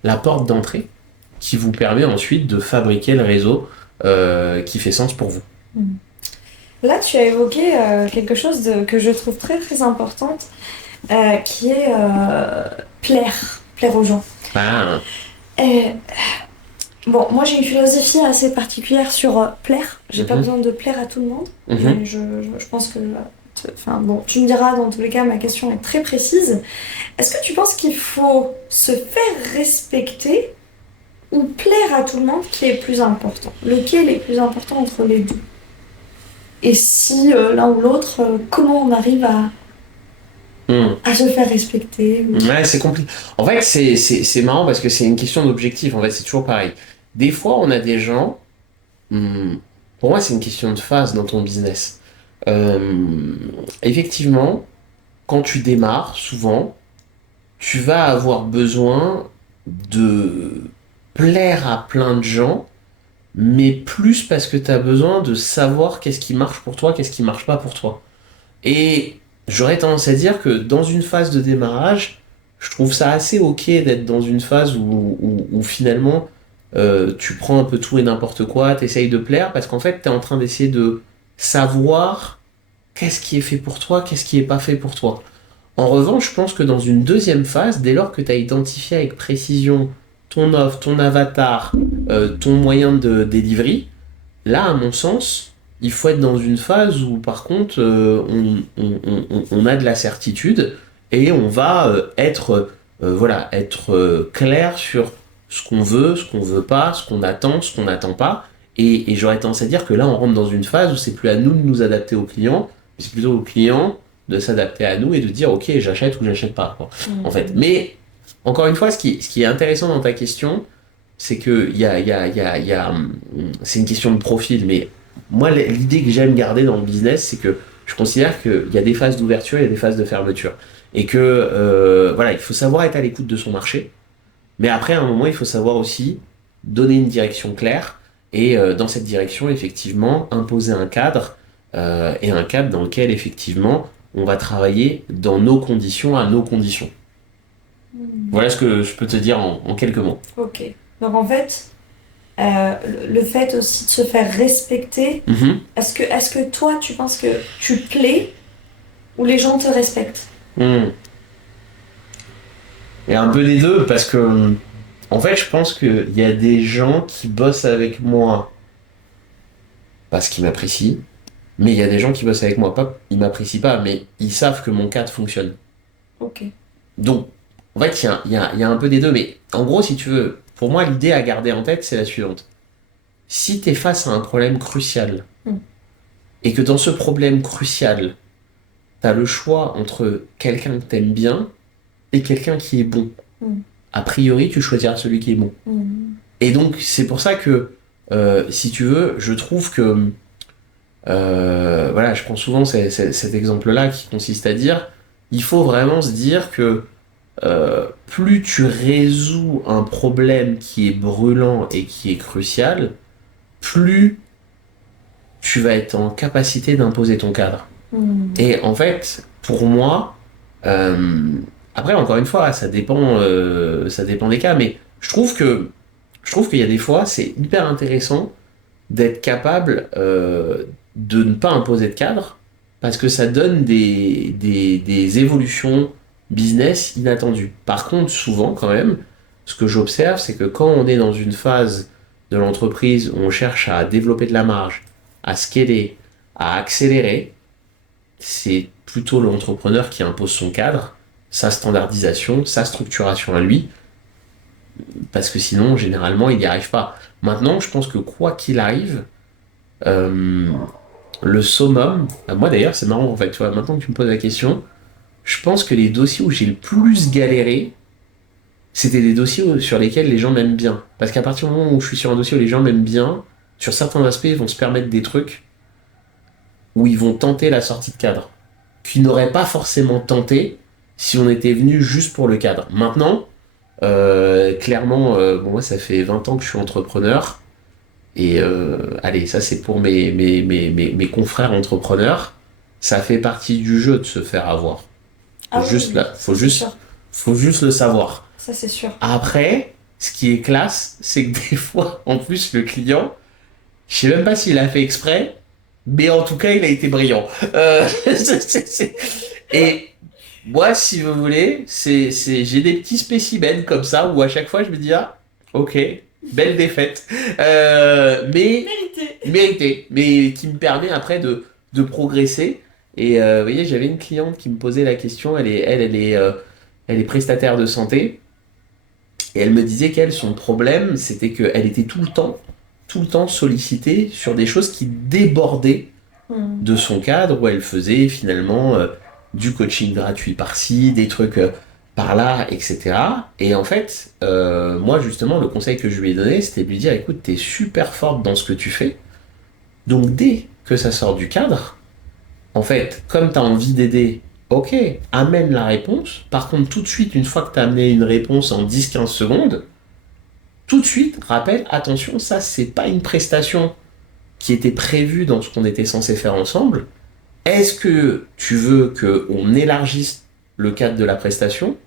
la porte d'entrée qui vous permet ensuite de fabriquer le réseau qui fait sens pour vous. Là, tu as évoqué quelque chose que je trouve très très importante, qui est plaire aux gens. Ah. Bon, moi j'ai une philosophie assez particulière sur plaire. J'ai pas besoin de plaire à tout le monde. Mais je pense que... Enfin bon, tu me diras, dans tous les cas, ma question est très précise. Est-ce que tu penses qu'il faut se faire respecter ou plaire à tout le monde qui est plus important? Lequel est plus important entre les deux? Et si l'un ou l'autre, comment on arrive à se faire respecter? Ouais, c'est compliqué. En fait, c'est marrant parce que c'est une question d'objectif. En fait, c'est toujours pareil. Des fois, on a des gens... pour moi, c'est une question de phase dans ton business. Effectivement, quand tu démarres, souvent, tu vas avoir besoin de plaire à plein de gens, mais plus parce que tu as besoin de savoir qu'est-ce qui marche pour toi, qu'est-ce qui marche pas pour toi. Et j'aurais tendance à dire que dans une phase de démarrage, je trouve ça assez ok d'être dans une phase où finalement tu prends un peu tout et n'importe quoi, t'essayes de plaire, parce qu'en fait, tu es en train d'essayer de savoir qu'est-ce qui est fait pour toi, qu'est-ce qui est pas fait pour toi. En revanche, je pense que dans une deuxième phase, dès lors que tu as identifié avec précision ton offre, ton avatar, ton moyen de delivery, là, à mon sens, il faut être dans une phase où, par contre, on a de la certitude et on va être clair sur ce qu'on veut pas, ce qu'on attend, ce qu'on n'attend pas. Et j'aurais tendance à dire que là, on rentre dans une phase où c'est plus à nous de nous adapter aux clients, mais c'est plutôt aux clients de s'adapter à nous et de dire ok, j'achète ou j'achète pas, quoi, en fait. Mais encore une fois, ce qui est intéressant dans ta question, c'est que c'est une question de profil, mais moi l'idée que j'aime garder dans le business, c'est que je considère qu'il y a des phases d'ouverture, il y a des phases de fermeture, et que voilà, il faut savoir être à l'écoute de son marché, mais après à un moment il faut savoir aussi donner une direction claire et dans cette direction effectivement imposer un cadre et un cadre dans lequel effectivement on va travailler dans nos conditions, à nos conditions. Voilà ce que je peux te dire en quelques mots. Ok. Donc en fait, le fait aussi de se faire respecter, est-ce que toi tu penses que tu plais ou les gens te respectent? Il y a un peu des deux parce que en fait je pense qu'il y a des gens qui bossent avec moi parce qu'ils m'apprécient. Mais il y a des gens qui bossent avec moi, pas, ils m'apprécient pas, mais ils savent que mon cadre fonctionne. Ok. Donc, en fait, il y a un peu des deux, mais en gros, si tu veux, pour moi, l'idée à garder en tête, c'est la suivante. Si tu es face à un problème crucial, et que dans ce problème crucial, tu as le choix entre quelqu'un que tu aimes bien et quelqu'un qui est bon, a priori, tu choisiras celui qui est bon. Et donc, c'est pour ça que, si tu veux, je trouve que voilà, je prends souvent cet exemple-là qui consiste à dire, il faut vraiment se dire que plus tu résous un problème qui est brûlant et qui est crucial, plus tu vas être en capacité d'imposer ton cadre. Et en fait, pour moi, après encore une fois, ça dépend des cas, mais je trouve qu'il y a des fois, c'est hyper intéressant d'être capable de ne pas imposer de cadre, parce que ça donne des évolutions business inattendues. Par contre, souvent quand même, ce que j'observe, c'est que quand on est dans une phase de l'entreprise où on cherche à développer de la marge, à scaler, à accélérer, c'est plutôt l'entrepreneur qui impose son cadre, sa standardisation, sa structuration à lui, parce que sinon, généralement, il n'y arrive pas. Maintenant, je pense que quoi qu'il arrive, le summum, moi d'ailleurs, c'est marrant en fait, tu vois, maintenant que tu me poses la question, je pense que les dossiers où j'ai le plus galéré, c'était des dossiers sur lesquels les gens m'aiment bien. Parce qu'à partir du moment où je suis sur un dossier où les gens m'aiment bien, sur certains aspects, ils vont se permettre des trucs où ils vont tenter la sortie de cadre, qu'ils n'auraient pas forcément tenté si on était venu juste pour le cadre. Maintenant, clairement, bon, moi ça fait 20 ans que je suis entrepreneur, Et allez, ça c'est pour mes confrères entrepreneurs. Ça fait partie du jeu de se faire avoir. Ah oui, oui, Faut juste le savoir. ça c'est sûr. Après, ce qui est classe, c'est que des fois, en plus, le client, je sais même pas s'il a fait exprès, mais en tout cas, il a été brillant. Et moi, si vous voulez, j'ai des petits spécimens comme ça où à chaque fois, je me dis, ah, ok, belle défaite. Mais mérité, mais qui me permet après de progresser. Et vous voyez, j'avais une cliente qui me posait la question, elle est prestataire de santé, et elle me disait qu'elle, son problème, c'était qu'elle était tout le temps sollicitée sur des choses qui débordaient de son cadre, où elle faisait finalement du coaching gratuit par-ci, des trucs par-là, etc. Et en fait, moi justement, le conseil que je lui ai donné, c'était de lui dire, écoute, t'es super forte dans ce que tu fais, donc dès que ça sort du cadre, en fait, comme tu as envie d'aider, ok, amène la réponse. Par contre, tout de suite, une fois que tu as amené une réponse en 10-15 secondes, tout de suite, rappelle, attention, ça, c'est pas une prestation qui était prévue dans ce qu'on était censé faire ensemble. Est-ce que tu veux qu'on élargisse le cadre de la prestation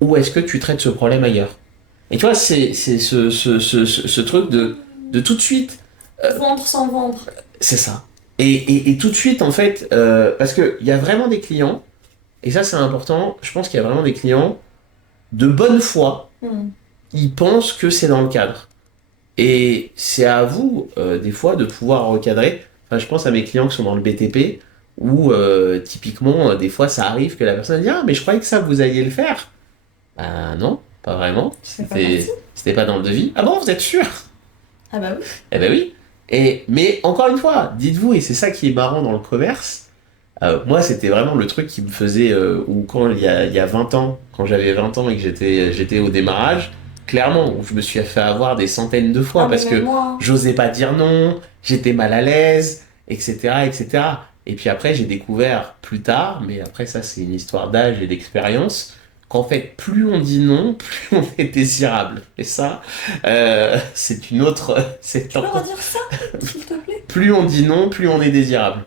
ou est-ce que tu traites ce problème ailleurs? Et tu vois, c'est ce truc de tout de suite. Vendre sans vendre. C'est ça. Et tout de suite, en fait, parce qu'il y a vraiment des clients, et ça c'est important, je pense qu'il y a vraiment des clients de bonne foi, ils pensent que c'est dans le cadre. Et c'est à vous, des fois, de pouvoir recadrer. Enfin, je pense à mes clients qui sont dans le BTP, où typiquement, des fois, ça arrive que la personne dit « Ah, mais je croyais que ça, vous alliez le faire. » Ben non, pas vraiment. C'était pas dans le devis. Ah bon, vous êtes sûr? Ah bah oui. Eh ben oui. Mais encore une fois, dites-vous, et c'est ça qui est marrant dans le commerce, moi c'était vraiment le truc qui me faisait, ou quand il y a 20 ans, quand j'avais 20 ans et que j'étais au démarrage, clairement, où je me suis fait avoir des centaines de fois parce que j'osais pas dire non, j'étais mal à l'aise, etc., etc. Et puis après j'ai découvert plus tard, mais après ça c'est une histoire d'âge et d'expérience, qu'en fait, plus on dit non, plus on est désirable. Et ça, c'est une autre... Tu peux redire ça, s'il te plaît? Plus on dit non, plus on est désirable.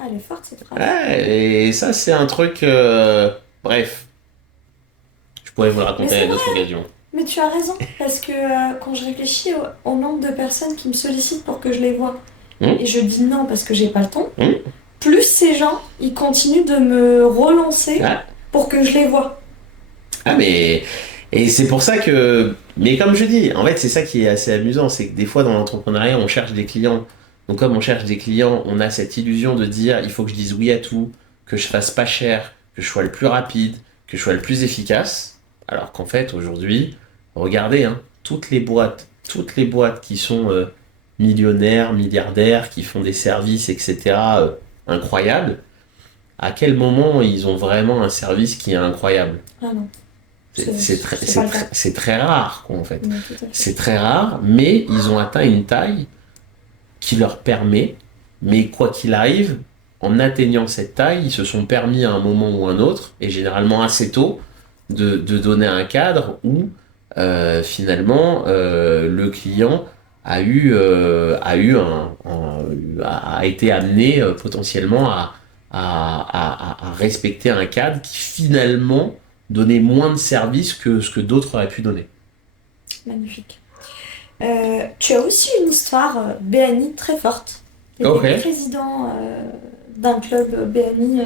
Ah, elle est forte, cette phrase. Ouais, et ça, c'est un truc... Bref. Je pourrais vous le raconter à une autre occasion. Mais tu as raison, parce que quand je réfléchis au nombre de personnes qui me sollicitent pour que je les voie, et je dis non parce que j'ai pas le temps, plus ces gens, ils continuent de me relancer... pour que je les vois. Ah mais... Et c'est pour ça que... Mais comme je dis, en fait, c'est ça qui est assez amusant, c'est que des fois, dans l'entrepreneuriat, on cherche des clients. Donc comme on cherche des clients, on a cette illusion de dire, il faut que je dise oui à tout, que je fasse pas cher, que je sois le plus rapide, que je sois le plus efficace. Alors qu'en fait, aujourd'hui, regardez, hein, toutes les boîtes qui sont millionnaires, milliardaires, qui font des services, etc., incroyables, à quel moment ils ont vraiment un service qui est incroyable? Ah non. C'est très rare, quoi, en fait. C'est très rare, mais ils ont atteint une taille qui leur permet, mais quoi qu'il arrive, en atteignant cette taille, ils se sont permis à un moment ou un autre, et généralement assez tôt, de donner un cadre où finalement le client a été amené potentiellement à respecter un cadre qui finalement donnait moins de services que ce que d'autres auraient pu donner. Magnifique. Tu as aussi une histoire BNI très forte. Tu étais président d'un club BNI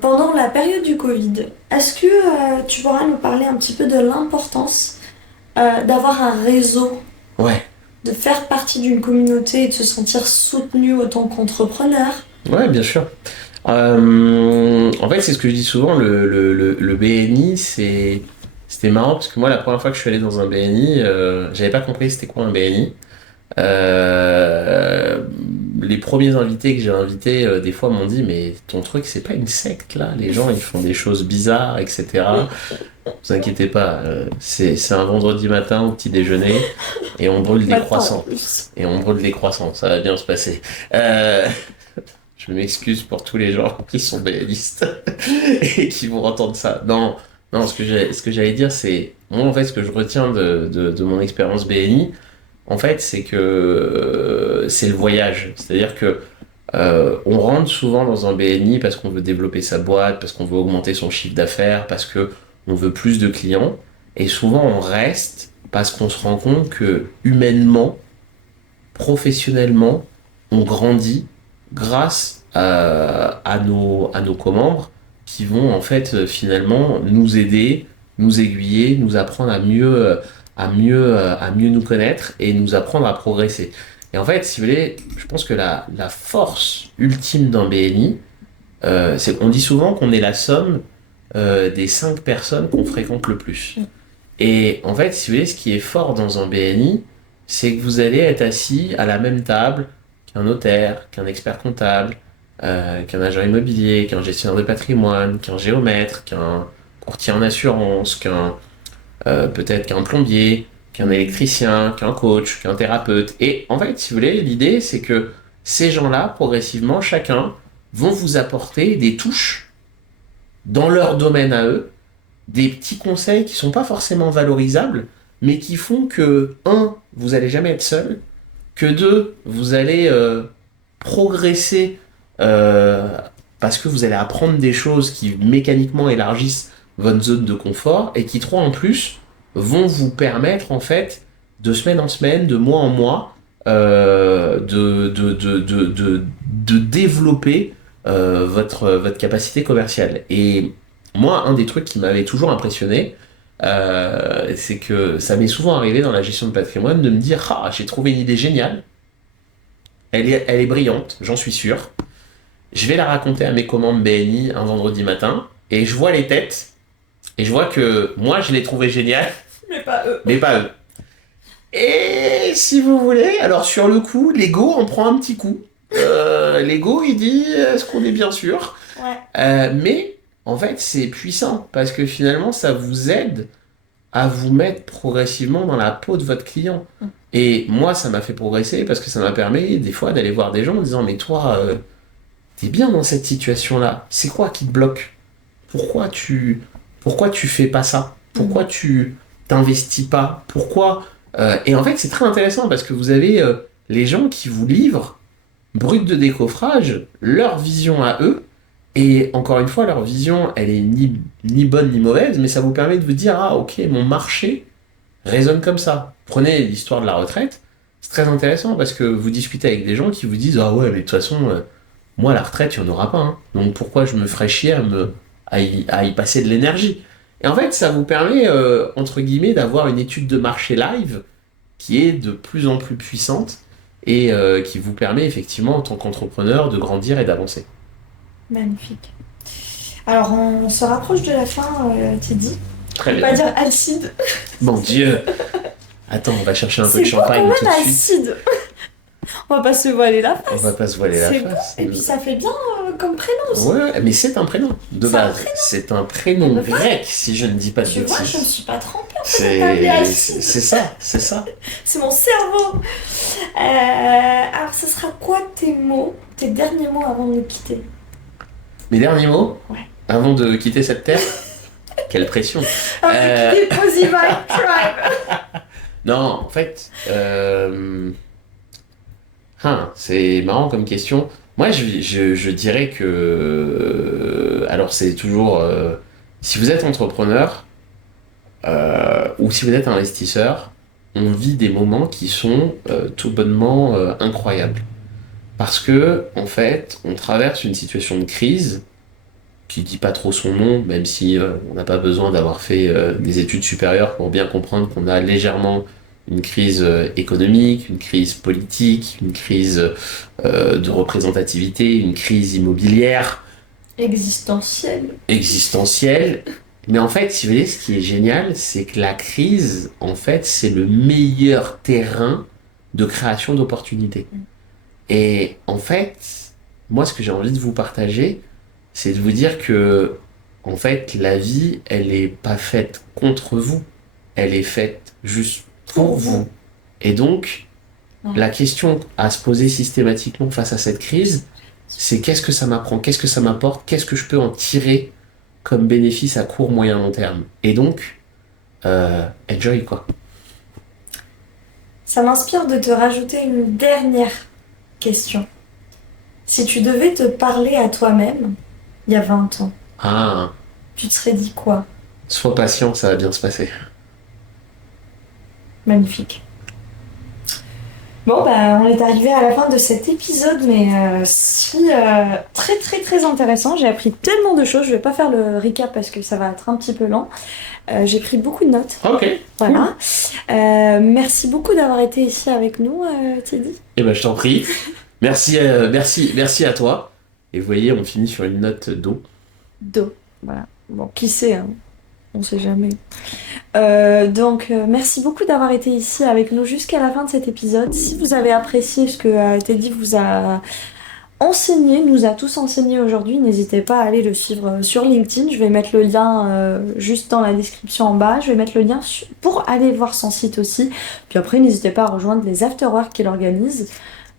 pendant la période du Covid. Est-ce que tu pourras nous parler un petit peu de l'importance d'avoir un réseau, de faire partie d'une communauté et de se sentir soutenu autant qu'entrepreneur? Ouais, bien sûr. En fait, c'est ce que je dis souvent, le BNI, c'était marrant parce que moi, la première fois que je suis allé dans un BNI, j'avais pas compris c'était quoi un BNI. Les premiers invités que j'ai invités, des fois, m'ont dit, mais ton truc, c'est pas une secte, là? Les gens, ils font des choses bizarres, etc. Vous inquiétez pas, c'est un vendredi matin au petit déjeuner et on brûle des croissants. Ça va bien se passer. Je m'excuse pour tous les gens qui sont BNistes et qui vont entendre ça. Non, Non, ce que j'allais dire, c'est, moi, en fait, ce que je retiens de mon expérience BNI, en fait, c'est que c'est le voyage. C'est-à-dire que on rentre souvent dans un BNI parce qu'on veut développer sa boîte, parce qu'on veut augmenter son chiffre d'affaires, parce que on veut plus de clients. Et souvent, on reste parce qu'on se rend compte que humainement, professionnellement, on grandit grâce à nos co-membres qui vont en fait finalement nous aider, nous aiguiller, nous apprendre à mieux nous connaître et nous apprendre à progresser. Et en fait, si vous voulez, je pense que la force ultime d'un BNI, c'est on dit souvent qu'on est la somme des 5 personnes qu'on fréquente le plus. Et en fait, si vous voulez, ce qui est fort dans un BNI, c'est que vous allez être assis à la même table qu'un notaire, qu'un expert comptable, qu'un agent immobilier, qu'un gestionnaire de patrimoine, qu'un géomètre, qu'un courtier en assurance, peut-être qu'un plombier, qu'un électricien, qu'un coach, qu'un thérapeute. Et en fait, si vous voulez, l'idée, c'est que ces gens-là, progressivement, chacun, vont vous apporter des touches dans leur domaine à eux, des petits conseils qui sont pas forcément valorisables, mais qui font que, un, vous allez jamais être seul, que deux, vous allez progresser parce que vous allez apprendre des choses qui mécaniquement élargissent votre zone de confort, et qui, trois, en plus, vont vous permettre, en fait, de semaine en semaine, de mois en mois, de développer votre capacité commerciale. Et moi, un des trucs qui m'avait toujours impressionné, c'est que ça m'est souvent arrivé dans la gestion de patrimoine de me dire: ah, j'ai trouvé une idée géniale, elle est brillante, j'en suis sûr. Je vais la raconter à mes commandes BNI un vendredi matin, et je vois les têtes, et je vois que moi, je l'ai trouvé génial, Mais pas eux. mais pas eux. Et si vous voulez, alors sur le coup, l'ego en prend un petit coup. L'ego, il dit: est-ce qu'on est bien sûr? Ouais. Mais en fait, c'est puissant parce que finalement, ça vous aide à vous mettre progressivement dans la peau de votre client. Et moi, ça m'a fait progresser parce que ça m'a permis des fois d'aller voir des gens en disant: mais toi, t'es bien dans cette situation-là. C'est quoi qui te bloque? Pourquoi tu fais pas ça? Pourquoi tu t'investis pas? Et en fait, c'est très intéressant parce que vous avez les gens qui vous livrent, brut de décoffrage, leur vision à eux. Et encore une fois, leur vision, elle est ni bonne ni mauvaise, mais ça vous permet de vous dire: ah, ok, mon marché résonne comme ça. Prenez l'histoire de la retraite, c'est très intéressant parce que vous discutez avec des gens qui vous disent: ah ouais, mais de toute façon, moi, la retraite, il n'y en aura pas, hein. Donc pourquoi je me ferais chier à y passer de l'énergie? Et en fait, ça vous permet, entre guillemets, d'avoir une étude de marché live qui est de plus en plus puissante et qui vous permet effectivement, en tant qu'entrepreneur, de grandir et d'avancer. Magnifique. Alors, on se rapproche de la fin, Teddy. Très On va bien. pas dire acide. Mon Dieu. Attends, on va chercher un peu de C'est quoi champagne quand tout même de suite. acide? On va pas se voiler la On face. va pas se voiler la C'est bon. face. Et puis ça fait bien comme prénom aussi. Ouais, mais c'est un prénom de C'est un base. C'est un prénom Mais voilà. grec, si je ne dis pas de Tu vois, je ne bêtises. suis pas trompée en fait. On t'a dit C'est acide. c'est ça, c'est ça. C'est mon cerveau. Alors, ce sera quoi tes derniers mots avant de nous quitter? Mes derniers mots, Ouais. avant de quitter cette terre. Quelle pression. Avant de quitter Positive Tribe. Non, en fait, c'est marrant comme question. Moi, je dirais que, alors c'est toujours, si vous êtes entrepreneur ou si vous êtes investisseur, on vit des moments qui sont tout bonnement incroyables. Parce que, en fait, on traverse une situation de crise qui dit pas trop son nom, même si on n'a pas besoin d'avoir fait des études supérieures pour bien comprendre qu'on a légèrement une crise économique, une crise politique, une crise de représentativité, une crise immobilière, existentielle. Mais en fait, si vous voulez, ce qui est génial, c'est que la crise, en fait, c'est le meilleur terrain de création d'opportunités. Et en fait, moi, ce que j'ai envie de vous partager, c'est de vous dire que, en fait, la vie, elle est pas faite contre vous, elle est faite juste pour vous. Et donc, la question à se poser systématiquement face à cette crise, c'est: qu'est-ce que ça m'apprend, qu'est-ce que ça m'apporte, qu'est-ce que je peux en tirer comme bénéfice à court, moyen, long terme. Et donc, enjoy quoi. Ça m'inspire de te rajouter une dernière question. Si tu devais te parler à toi-même, il y a 20 ans, Ah, tu te serais dit quoi? sois patient, ça va bien se passer. Magnifique. Bon, bah, on est arrivé à la fin de cet épisode, mais très très très intéressant. J'ai appris tellement de choses. Je vais pas faire le recap parce que ça va être un petit peu lent. J'ai pris beaucoup de notes. Ok. Voilà. Merci beaucoup d'avoir été ici avec nous, Teddy. Eh ben, je t'en prie. Merci à toi. Et vous voyez, on finit sur une note d'eau. D'eau. Voilà. Bon, qui sait, hein. On sait jamais. Donc, merci beaucoup d'avoir été ici avec nous jusqu'à la fin de cet épisode. Si vous avez apprécié ce que Teddy vous a enseigné, nous a tous enseigné aujourd'hui, n'hésitez pas à aller le suivre sur LinkedIn. Je vais mettre le lien juste dans la description en bas. Je vais mettre le lien pour aller voir son site aussi. Puis après, n'hésitez pas à rejoindre les afterworks qu'il organise.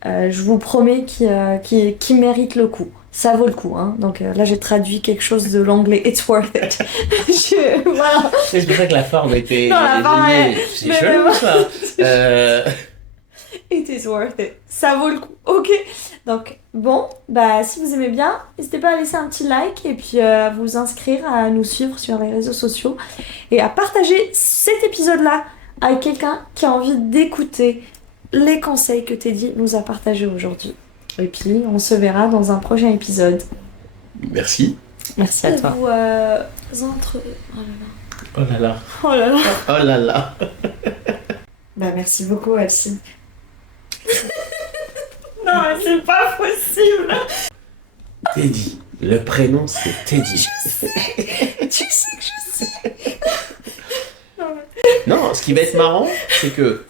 Je vous promets qu'il mérite le coup. Ça vaut le coup, hein. Donc là, j'ai traduit quelque chose de l'anglais. It's worth it. Voilà. C'est pour ça que la forme était... Non, la forme est... C'est chelou, ça. It is worth it. Ça vaut le coup. Ok. Donc, bon, bah, si vous aimez bien, n'hésitez pas à laisser un petit like et puis à vous inscrire, à nous suivre sur les réseaux sociaux et à partager cet épisode-là avec quelqu'un qui a envie d'écouter les conseils que Teddy nous a partagés aujourd'hui. Et puis, on se verra dans un prochain épisode. Merci. Merci à toi. Oh là là. Oh là là. Oh là là. Bah, merci beaucoup, Elsie. Non, mais c'est pas possible. Teddy. Le prénom, c'est Teddy. Tu sais que je sais. Non, ce qui va être marrant, c'est que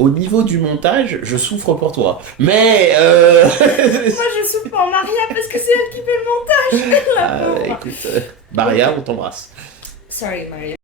au niveau du montage, je souffre pour toi. Mais Moi, je souffre pour Maria parce que c'est elle qui fait le montage. La pauvre. écoute, Maria, on t'embrasse. Sorry, Maria.